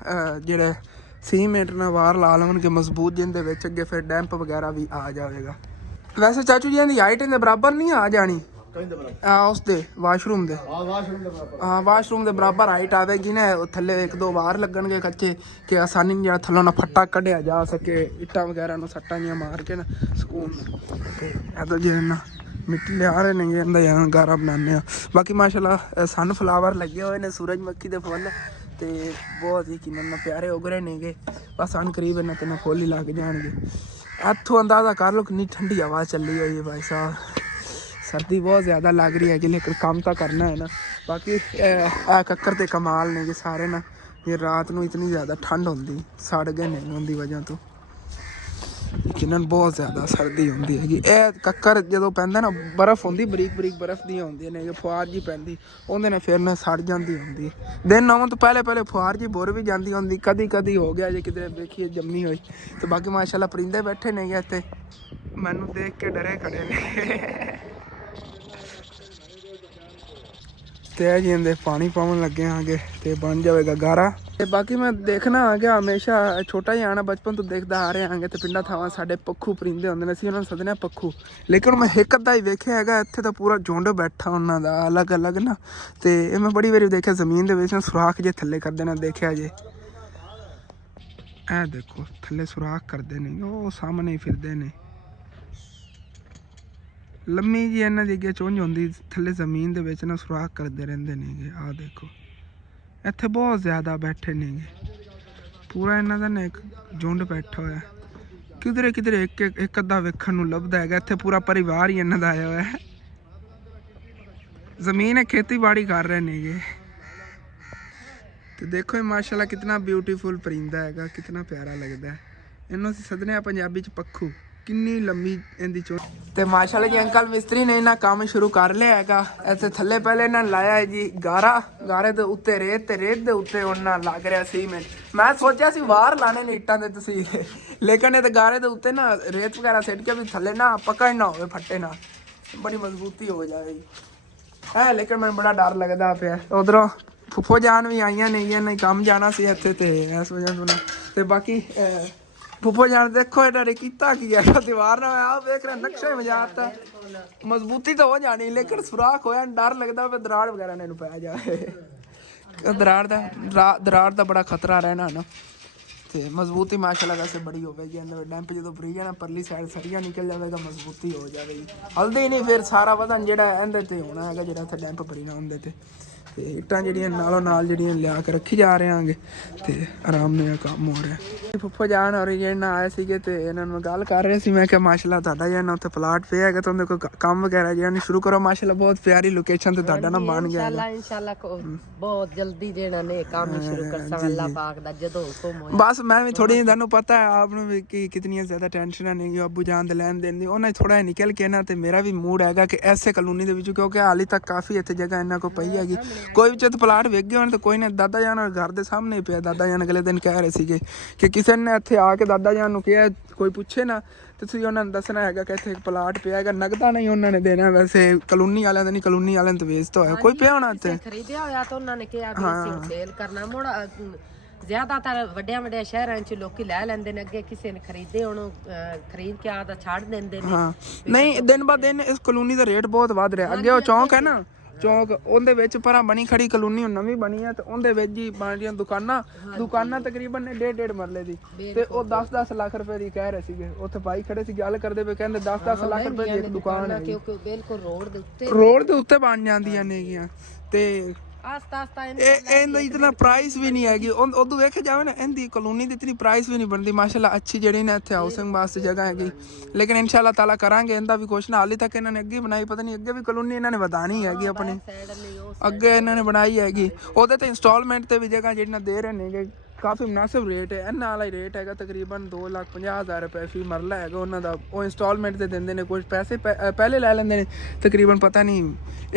ਜਿਹੜੇ ਸੀਮੈਂਟ ਨਾਲ ਵਾਰ ਲਾ ਲਵਣਗੇ ਮਜ਼ਬੂਤ ਜਿਹਦੇ ਵਿੱਚ ਅੱਗੇ ਫਿਰ ਡੈਂਪ ਵਗੈਰਾ ਵੀ ਆ ਜਾਵੇਗਾ ਵੈਸੇ ਚਾਚੂ ਜੀ ਇਹਦੀ ਹਾਈਟ ਇਹਦੇ ਬਰਾਬਰ ਨਹੀਂ ਆ ਜਾਣੀ ਉਸ ਦੇ ਵਾਸ਼ਰੂਮ ਦੇ ਵਾਸ਼ਰੂਮ ਦੇ ਬਰਾਬਰ ਹਾਈਟ ਆਵੇਗੀ ਨਾ ਥੱਲੇ ਇੱਕ ਦੋ ਵਾਰ ਲੱਗਣਗੇ ਕੱਚੇ ਕਿ ਆਸਾਨੀ ਨਾਲ ਜਿਹੜਾ ਥੱਲੋਂ ਨਾ ਫੱਟਾ ਕੱਢਿਆ ਜਾ ਸਕੇ ਇੱਟਾਂ ਵਗੈਰਾ ਨੂੰ ਸੱਟਾਂ ਜਿਹੀਆਂ ਮਾਰ ਕੇ ਨਾ ਸਕੂਨ ਤੇ ਇਹਦਾ ਜਿਹੜਾ ਨਾ ਮਿੱਟੀ ਲਿਆ ਰਹੇ ਨੇਗੇ ਇਹਦਾ ਜਾਂ ਗਾਰਾ ਬਣਾਉਂਦੇ ਆ ਬਾਕੀ ਮਾਸ਼ਾਅੱਲਾ ਸਨਫਲਾਵਰ ਲੱਗੇ ਹੋਏ ਨੇ ਸੂਰਜਮੁਖੀ ਦੇ ਫੁੱਲ ਤੇ ਬਹੁਤ ਯਕੀਨਨ ਪਿਆਰੇ ਉਗ ਰਹੇ ਨੇਗੇ ਬਸ ਹਨ ਕਰੀਬ ਇਹਨਾਂ ਤੇ ਨਾ ਫੁੱਲ ਹੀ ਲੱਗ ਜਾਣਗੇ ਇੱਥੋਂ ਅੰਦਾਜ਼ਾ ਕਰ ਲਓ ਕਿੰਨੀ ਠੰਡੀ ਹਵਾ ਚੱਲੀ ਹੋਈ ਹੈ ਭਾਈ ਸਾਹਿਬ सर्दी बहुत ज़्यादा लग रही है कि लेकिन काम तो करना है ना बाकी कक्कर ते कमाल ने कि सारे ना ये रात को इतनी ज़्यादा ठंड होती सड़ गए नहीं उनकी वजह तो यकीनन बहुत ज़्यादा सर्दी होती है ये कक्कर जो पैंदा ना बर्फ़ होंगी बरीक बरीक बर्फ़ दी होंदी ने फुहार जी पैंदी उहदे फिर ना सड़ जाती होंगी दिन आवन तो पहले फुहार जी बुर भी जाती होंगी कदी कदी हो गया जे किधरे देखिए जम्मी हुई तो बाकी माशाल्लाह परिंदे बैठे ने इत्थे मैनू देख के डरे खड़े ने ਤੇ ਜੀ ਇਹਦੇ ਪਾਣੀ ਪਾਉਣ ਲੱਗੇ ਆਂਗੇ ਤੇ ਬਣ ਜਾਵੇਗਾ ਗਾਰਾ ਤੇ ਬਾਕੀ ਮੈਂ ਦੇਖਣਾ ਆ ਗਿਆ ਹਮੇਸ਼ਾ ਛੋਟਾ ਜਿਹਾ ਆਣਾ ਬਚਪਨ ਤੋਂ ਦੇਖਦਾ ਆ ਰਿਹਾ ਆਂਗੇ ਤੇ ਪਿੰਡਾਂ ਥਾਵਾਂ ਸਾਡੇ ਪੱਖੂ ਪਰਿੰਦੇ ਹੁੰਦੇ ਨੇ ਅਸੀਂ ਉਹਨਾਂ ਨੂੰ ਸੱਦਦੇ ਆ ਪੱਖੂ ਲੇਕਿਨ ਮੈਂ ਇੱਕ ਅੱਧਾ ਹੀ ਵੇਖਿਆ ਹੈਗਾ ਇੱਥੇ ਤਾਂ ਪੂਰਾ ਝੁੰਡ ਬੈਠਾ ਉਹਨਾਂ ਦਾ ਅਲੱਗ ਅਲੱਗ ਨਾ ਤੇ ਇਹ ਮੈਂ ਬੜੀ ਵਾਰੀ ਦੇਖਿਆ ਜ਼ਮੀਨ ਦੇ ਵਿੱਚ ਸੁਰਾਖ ਜੇ ਥੱਲੇ ਕਰਦੇ ਨੇ ਦੇਖਿਆ ਜੇ ਇਹ ਦੇਖੋ ਥੱਲੇ ਸੁਰਾਖ ਕਰਦੇ ਨੇ ਉਹ ਸਾਹਮਣੇ ਹੀ ਫਿਰਦੇ ਨੇ लम्मी जी इन्हों की अगे चुंझ होंगी थले जमीन के ना सुराख करते रहते हैं आ देखो इत्थे बहुत ज़्यादा बैठे ने पूरा इन्हों का ना एक झुंड बैठा हुआ किधरे किधरे एक अद्धा वेखण नूं लभदा है इत्थे पूरा परिवार ही इन्हों का आया हुआ है जमीन है खेती बाड़ी कर रहे हैं तो देखो माशाल्लाह कितना ब्यूटीफुल परिंदा है कितना प्यारा लगता है इन्हों असीं सदने पंजाबी च पक्खू किन्नी लंबी इहदी चों ते माशाल्लाह जी अंकल मिस्त्री ने इन्ना काम शुरू कर लिया हैगा इत्थे थल्ले पहले इन्हां लाया है जी गारे दे उत्ते रेत ते रेत दे उत्ते उन्ना लग रहा सीमेंट मैं सोचा सी वार लाने ने इट्टां दे तुसीं लेकिन इह गारे दे उत्ते ना रेत वगैरह सिट के भी थल्ले ना पकड़ ना होवे फट्टे ना बड़ी मजबूती हो जाएगी है लेकिन मैनूं बड़ा डर लगदा पिया उधरों फुफो जान भी आईयां ने इन्हां काम जाना सी इत्थे ते इस वजह तो ते बाकी फुफो जान देखो इन्होंने किया की है दीवार ना आप देख रहे नक्शा ही मजाता मजबूती तो हो जानी लेकिन सुराख होया डर लगता फिर दराड़ वगैरह ने पै जाए दराड़ का बड़ा खतरा रहना ना तो मजबूती माशाल्लाह वैसे बड़ी होगी डैंप जो भरी जाना परली साइड सरिया निकल जाएगा मजबूती हो जाएगी हल्दी नहीं फिर सारा वजन जो इहदे होना है जो इत्थे डैंप भरीना उहदे ते इट्टां जिहड़ियां नालों नाल जिहड़ियां लिया के रखी जा रहे हैं ते आराम नाल काम हो रहा है फुफो जान और जे ना आए सीगे ते इन्हां नूं गल कर रहे सी मैं कि माशाल्लाह तुहाडा जे ना उत्थे प्लाट पिया है तुहाडे कोई काम वगैरह जे शुरू करो माशाल्लाह बहुत प्यारी लोकेशन ते तुहाडा ना बन गया इंशाल्लाह बहुत जल्दी जेना ने काम शुरू कर सा अल्लाह पाक दा जदों हुक्म होया बस मैं भी थोड़ी तुहानूं पता है आपनूं भी कि कितनी ज़्यादा टेंशन है नहीं अब्बू जान दे लैन देन दी उन्हें थोड़ा निकल के ना ते मेरा भी मूड हैगा कि ऐसे कॉलोनी दे विच क्योंकि हाली तक काफ़ी इत्थे जगह इन्हां को पई हैगी कोई भी जब प्लाट वेख गए तो कोई ने दादा जान और घर के सामने ही पिया दादा जान अगले दिन कह रहे थे कि किसी ने इत्थे आके दादा जान नूं कहा कोई पूछे ना तो तुसीं उन्होंने दसना है कि इत्थे एक प्लाट पिया है नगदा नहीं उन्होंने देना वैसे कॉलोनी वाले नहीं कॉलोनी वाले तो वेचता होया कोई पिया होना इत्थे खरीदया होया तो उन्होंने कहा भी इसे सेल करना मुड़ा ज्यादातर वड्डिया वड्डिया शहरां च लोकी लै लैंदे ने अगे किसी ने खरीदे हुण खरीद के आदा छाड़ देंदे ने नहीं दिन ब दिन इस कॉलोनी का रेट बहुत वध रहा अगे वो चौंक है ना चौक उहदे विच परा बनी खड़ी कॉलोनी नवीं बनी है तो उहदे विच जी बन रही दुकानां तकरीबन ने 1.5 मरले दी ते ओ 10-10 लाख रुपए दी कह रहे सीगे उत्थे भाई खड़े सी गल करदे पे कहंदे 10-10 लाख रुपए दी एक दुकान है क्योंकि बिल्कुल रोड दे उत्ते बन जांदियां नेगियां ते ਆਸਤਾ ਆਸਤਾ ਇਹਦਾ ਇਤਨਾ ਪ੍ਰਾਈਸ ਵੀ ਨਹੀਂ ਹੈਗੀ ਉਦੋਂ ਵੇਖਿਆ ਜਾਵੇ ਨਾ ਇਹਦੀ ਕਲੋਨੀ ਦੀ ਇਤਨੀ ਪ੍ਰਾਈਸ ਵੀ ਨਹੀਂ ਬਣਦੀ ਮਾਸ਼ਾਅੱਲਾ ਅੱਛੀ ਜਿਹੜੀ ਨਾ ਇੱਥੇ ਹਾਊਸਿੰਗ ਵਾਸਤੇ ਜਗ੍ਹਾ ਹੈਗੀ ਲੇਕਿਨ ਇਨਸ਼ਾਅੱਲਾ ਤਾਲਾ ਕਰਾਂਗੇ ਇਹਦਾ ਵੀ ਕੁਛ ਨਾ ਹਾਲੇ ਤੱਕ ਇਹਨਾਂ ਨੇ ਅੱਗੇ ਬਣਾਈ ਪਤਾ ਨਹੀਂ ਅੱਗੇ ਵੀ ਕਲੋਨੀ ਇਹਨਾਂ ਨੇ ਵਧਾਣੀ ਹੈਗੀ ਆਪਣੀ ਅੱਗੇ ਇਹਨਾਂ ਨੇ ਬਣਾਈ ਹੈਗੀ ਉਹਦੇ ਤੇ ਇੰਸਟਾਲਮੈਂਟ ਤੇ ਵੀ ਜਗ੍ਹਾ ਜਿਹੜੀ ਨਾ ਦੇ ਰਹੇ ਨੇਗੇ ਕਾਫੀ ਮੁਨਾਸਿਬ ਰੇਟ ਹੈ ਇਹਨਾਂ ਵਾਲਾ ਹੀ ਰੇਟ ਹੈਗਾ ਤਕਰੀਬਨ 2,50,000 ਰੁਪਏ ਫੀ ਮਰਲਾ ਹੈਗਾ ਉਹਨਾਂ ਦਾ ਉਹ ਇੰਸਟਾਲਮੈਂਟ ਤੇ ਦਿੰਦੇ ਨੇ ਕੁਝ ਪੈਸੇ ਪਹਿਲੇ ਲੈ ਲੈਂਦੇ ਨੇ ਤਕਰੀਬਨ ਪਤਾ ਨਹੀਂ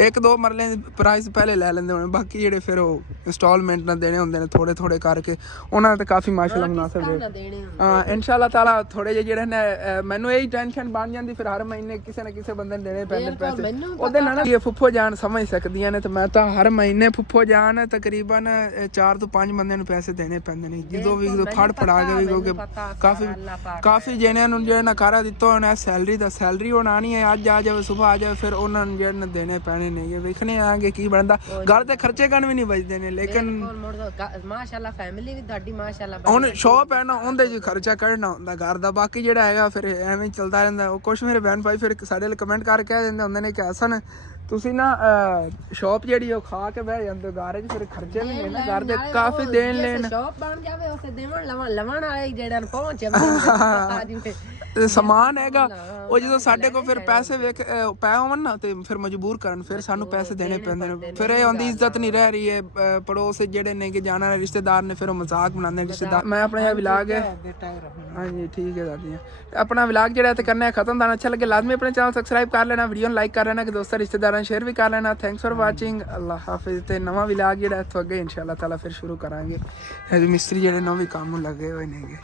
1-2 ਮਰਲੇ ਪ੍ਰਾਈਸ ਪਹਿਲੇ ਲੈ ਲੈਂਦੇ ਹੋਣੇ ਬਾਕੀ ਜਿਹੜੇ ਫਿਰ ਉਹ ਇੰਸਟਾਲਮੈਂਟ ਨਾਲ ਦੇਣੇ ਹੁੰਦੇ ਨੇ ਥੋੜੇ ਥੋੜੇ ਕਰਕੇ ਉਹਨਾਂ ਦਾ ਤਾਂ ਕਾਫੀ ਮਾਸ਼ਾਅੱਲਾ ਮੁਨਾਸਿਬ ਰੇਟ ਹਾਂ ਇਨਸ਼ਾਅੱਲਾ ਤਾਲਾ ਥੋੜੇ ਜਿਹੇ ਜਿਹੜੇ ਨੇ ਮੈਨੂੰ ਇਹੀ ਟੈਨਸ਼ਨ ਬਣ ਜਾਂਦੀ ਫਿਰ ਹਰ ਮਹੀਨੇ ਕਿਸੇ ਨਾ ਕਿਸੇ ਬੰਦੇ ਨੂੰ ਦੇਣੇ ਪੈਂਦੇ ਪੈਸੇ ਉਹਦੇ ਨਾਲ ਇਹ ਫੁੱਫੋ ਜਾਨ ਸਮਝ ਸਕਦੀਆਂ ਨੇ ਤੇ ਮੈਂ ਤਾਂ ਹਰ ਮਹੀਨੇ ਫੁੱਫੋ ਜਾਨ ਤਕਰੀਬਨ 4 ਤੋਂ 5 ਬੰਦੇ ਨੂੰ ਪੈਸੇ ਦੇਣੇ ਪੈਂਦੇ ਨੇ ਜਦੋਂ ਵੀ ਫੜ ਫੜਾ ਕੇ ਵੀ ਕਿਉਂਕਿ ਕਾਫੀ ਜਣਿਆਂ ਨੂੰ ਜਿਹੜਾ ਨਕਾਰਾ ਦਿੱਤਾ ਉਹਨਾਂ ਸੈਲਰੀ ਹੁਣ ਆਣੀ ਹੈ ਅੱਜ ਆ ਜਾਵੇ ਸਵੇਰ ਆ ਜਾਵੇ ਫਿਰ ਉਹਨਾਂ ਨੂੰ ਜਿਹੜੇ ਦੇਣੇ ਪੈਣੇ ਨੇ ਵੇਖਣੇ ਆਗੇ ਕੀ ਬਣਦਾ ਘਰ ਦੇ ਖਰਚੇ ਕਰਨ ਵੀ ਨਹੀਂ ਬਚਦੇ ਨੇ ਲੇਕਿਨ ਮਾਸ਼ਾਅੱਲਾ ਫੈਮਿਲੀ ਵੀ ਤੁਹਾਡੀ ਮਾਸ਼ਾਅੱਲਾ ਹੁਣ ਸ਼ੌਪ ਹੈ ਨਾ ਉਹਦੇ 'ਚ ਖਰਚਾ ਕੱਢਣਾ ਹੁੰਦਾ ਘਰ ਦਾ ਬਾਕੀ ਜਿਹੜਾ ਹੈਗਾ ਫਿਰ ਐਵੇਂ ਹੀ ਚੱਲਦਾ ਰਹਿੰਦਾ ਉਹ ਕੁਛ ਮੇਰੇ ਭੈਣ ਭਾਈ ਫਿਰ ਸਾਡੇ ਲਈ ਕਮੈਂਟ ਕਰਕੇ ਕਹਿ ਦਿੰਦੇ ਹੁੰਦੇ ਨੇ ਕਿ ਹਸਨ ਤੁਸੀਂ ਨਾ ਸ਼ੌਪ ਜਿਹੜੀ ਉਹ ਖਾ ਕੇ ਬਹਿ ਜਾਂਦੇ ਘਰ 'ਚ ਫਿਰ ਖਰਚੇ ਵੀ ਨੇ ਨਾ ਘਰ ਦੇ ਕਾਫੀ ਦੇਣ ਲੈਣ ਸ਼ੌਪ ਬਣ ਜਾਵੇ ਉਸੇ ਦੇਵਣ ਲਵਣ ਵਾਲੇ ਜਿਹੜਾ ਪਹੁੰਚ ਜਾਵੇ ਸਮਾਨ ਹੈਗਾ ਉਹ ਜਦੋਂ ਸਾਡੇ ਕੋਲ ਫਿਰ ਪੈਸੇ ਪੈ ਹੋਣ ਨਾ ਤੇ ਫਿਰ ਮਜਬੂਰ ਕਰਨ ਫਿਰ ਸਾਨੂੰ ਪੈਸੇ ਦੇਣੇ ਪੈਂਦੇ ਨੇ ਫਿਰ ਇਹ ਆਉਂਦੀ ਇੱਜ਼ਤ ਨਹੀਂ ਰਹਿ ਰਹੀ ਹੈ ਪੜੋਸ ਜਿਹੜੇ ਨੇ ਕਿ ਜਾਣਾ ਰਿਸ਼ਤੇਦਾਰ ਨੇ ਫਿਰ ਉਹ ਮਜ਼ਾਕ ਬਣਾਉਂਦੇ ਰਿਸ਼ਤੇਦਾਰ ਮੈਂ ਆਪਣਾ ਇਹ ਵਲੌਗ ਹੈ ਹਾਂਜੀ ਠੀਕ ਹੈ ਦਾਦੀ अपना व्लॉग ਜਿਹੜਾ ਤੇ ਕਰਨਾ ਹੈ ਖਤਮ ਤਾਂ ਅੱਛਾ ਲੱਗੇ ਲਾਜ਼ਮੀ ਆਪਣੇ ਚੈਨਲ ਸਬਸਕ੍ਰਾਈਬ ਕਰ ਲੈਣਾ ਵੀਡੀਓ ਨੂੰ ਲਾਈਕ ਕਰ ਲੈਣਾ ਕਿ ਦੋਸਤਾਂ ਰਿਸ਼ਤੇਦਾਰਾਂ ਸ਼ੇਅਰ ਵੀ ਕਰ ਲੈਣਾ ਥੈਂਕਸ ਫॉर ਵਾਚਿੰਗ ਅੱਲਾ ਹਾਫਿਜ਼ ਤੇ ਨਵਾਂ ਵਲੌਗ ਜਿਹੜਾ ਇੱਥੋਂ ਅੱਗੇ ਇਨਸ਼ਾਅੱਲਾ ਤਾਲਾ ਫਿਰ ਸ਼ੁਰੂ ਕਰਾਂਗੇ ਇਹ ਮਿਸਤਰੀ ਜਿਹੜੇ ਨਵੇਂ ਕੰਮ ਲੱਗੇ ਹੋਏ ਨੇਗੇ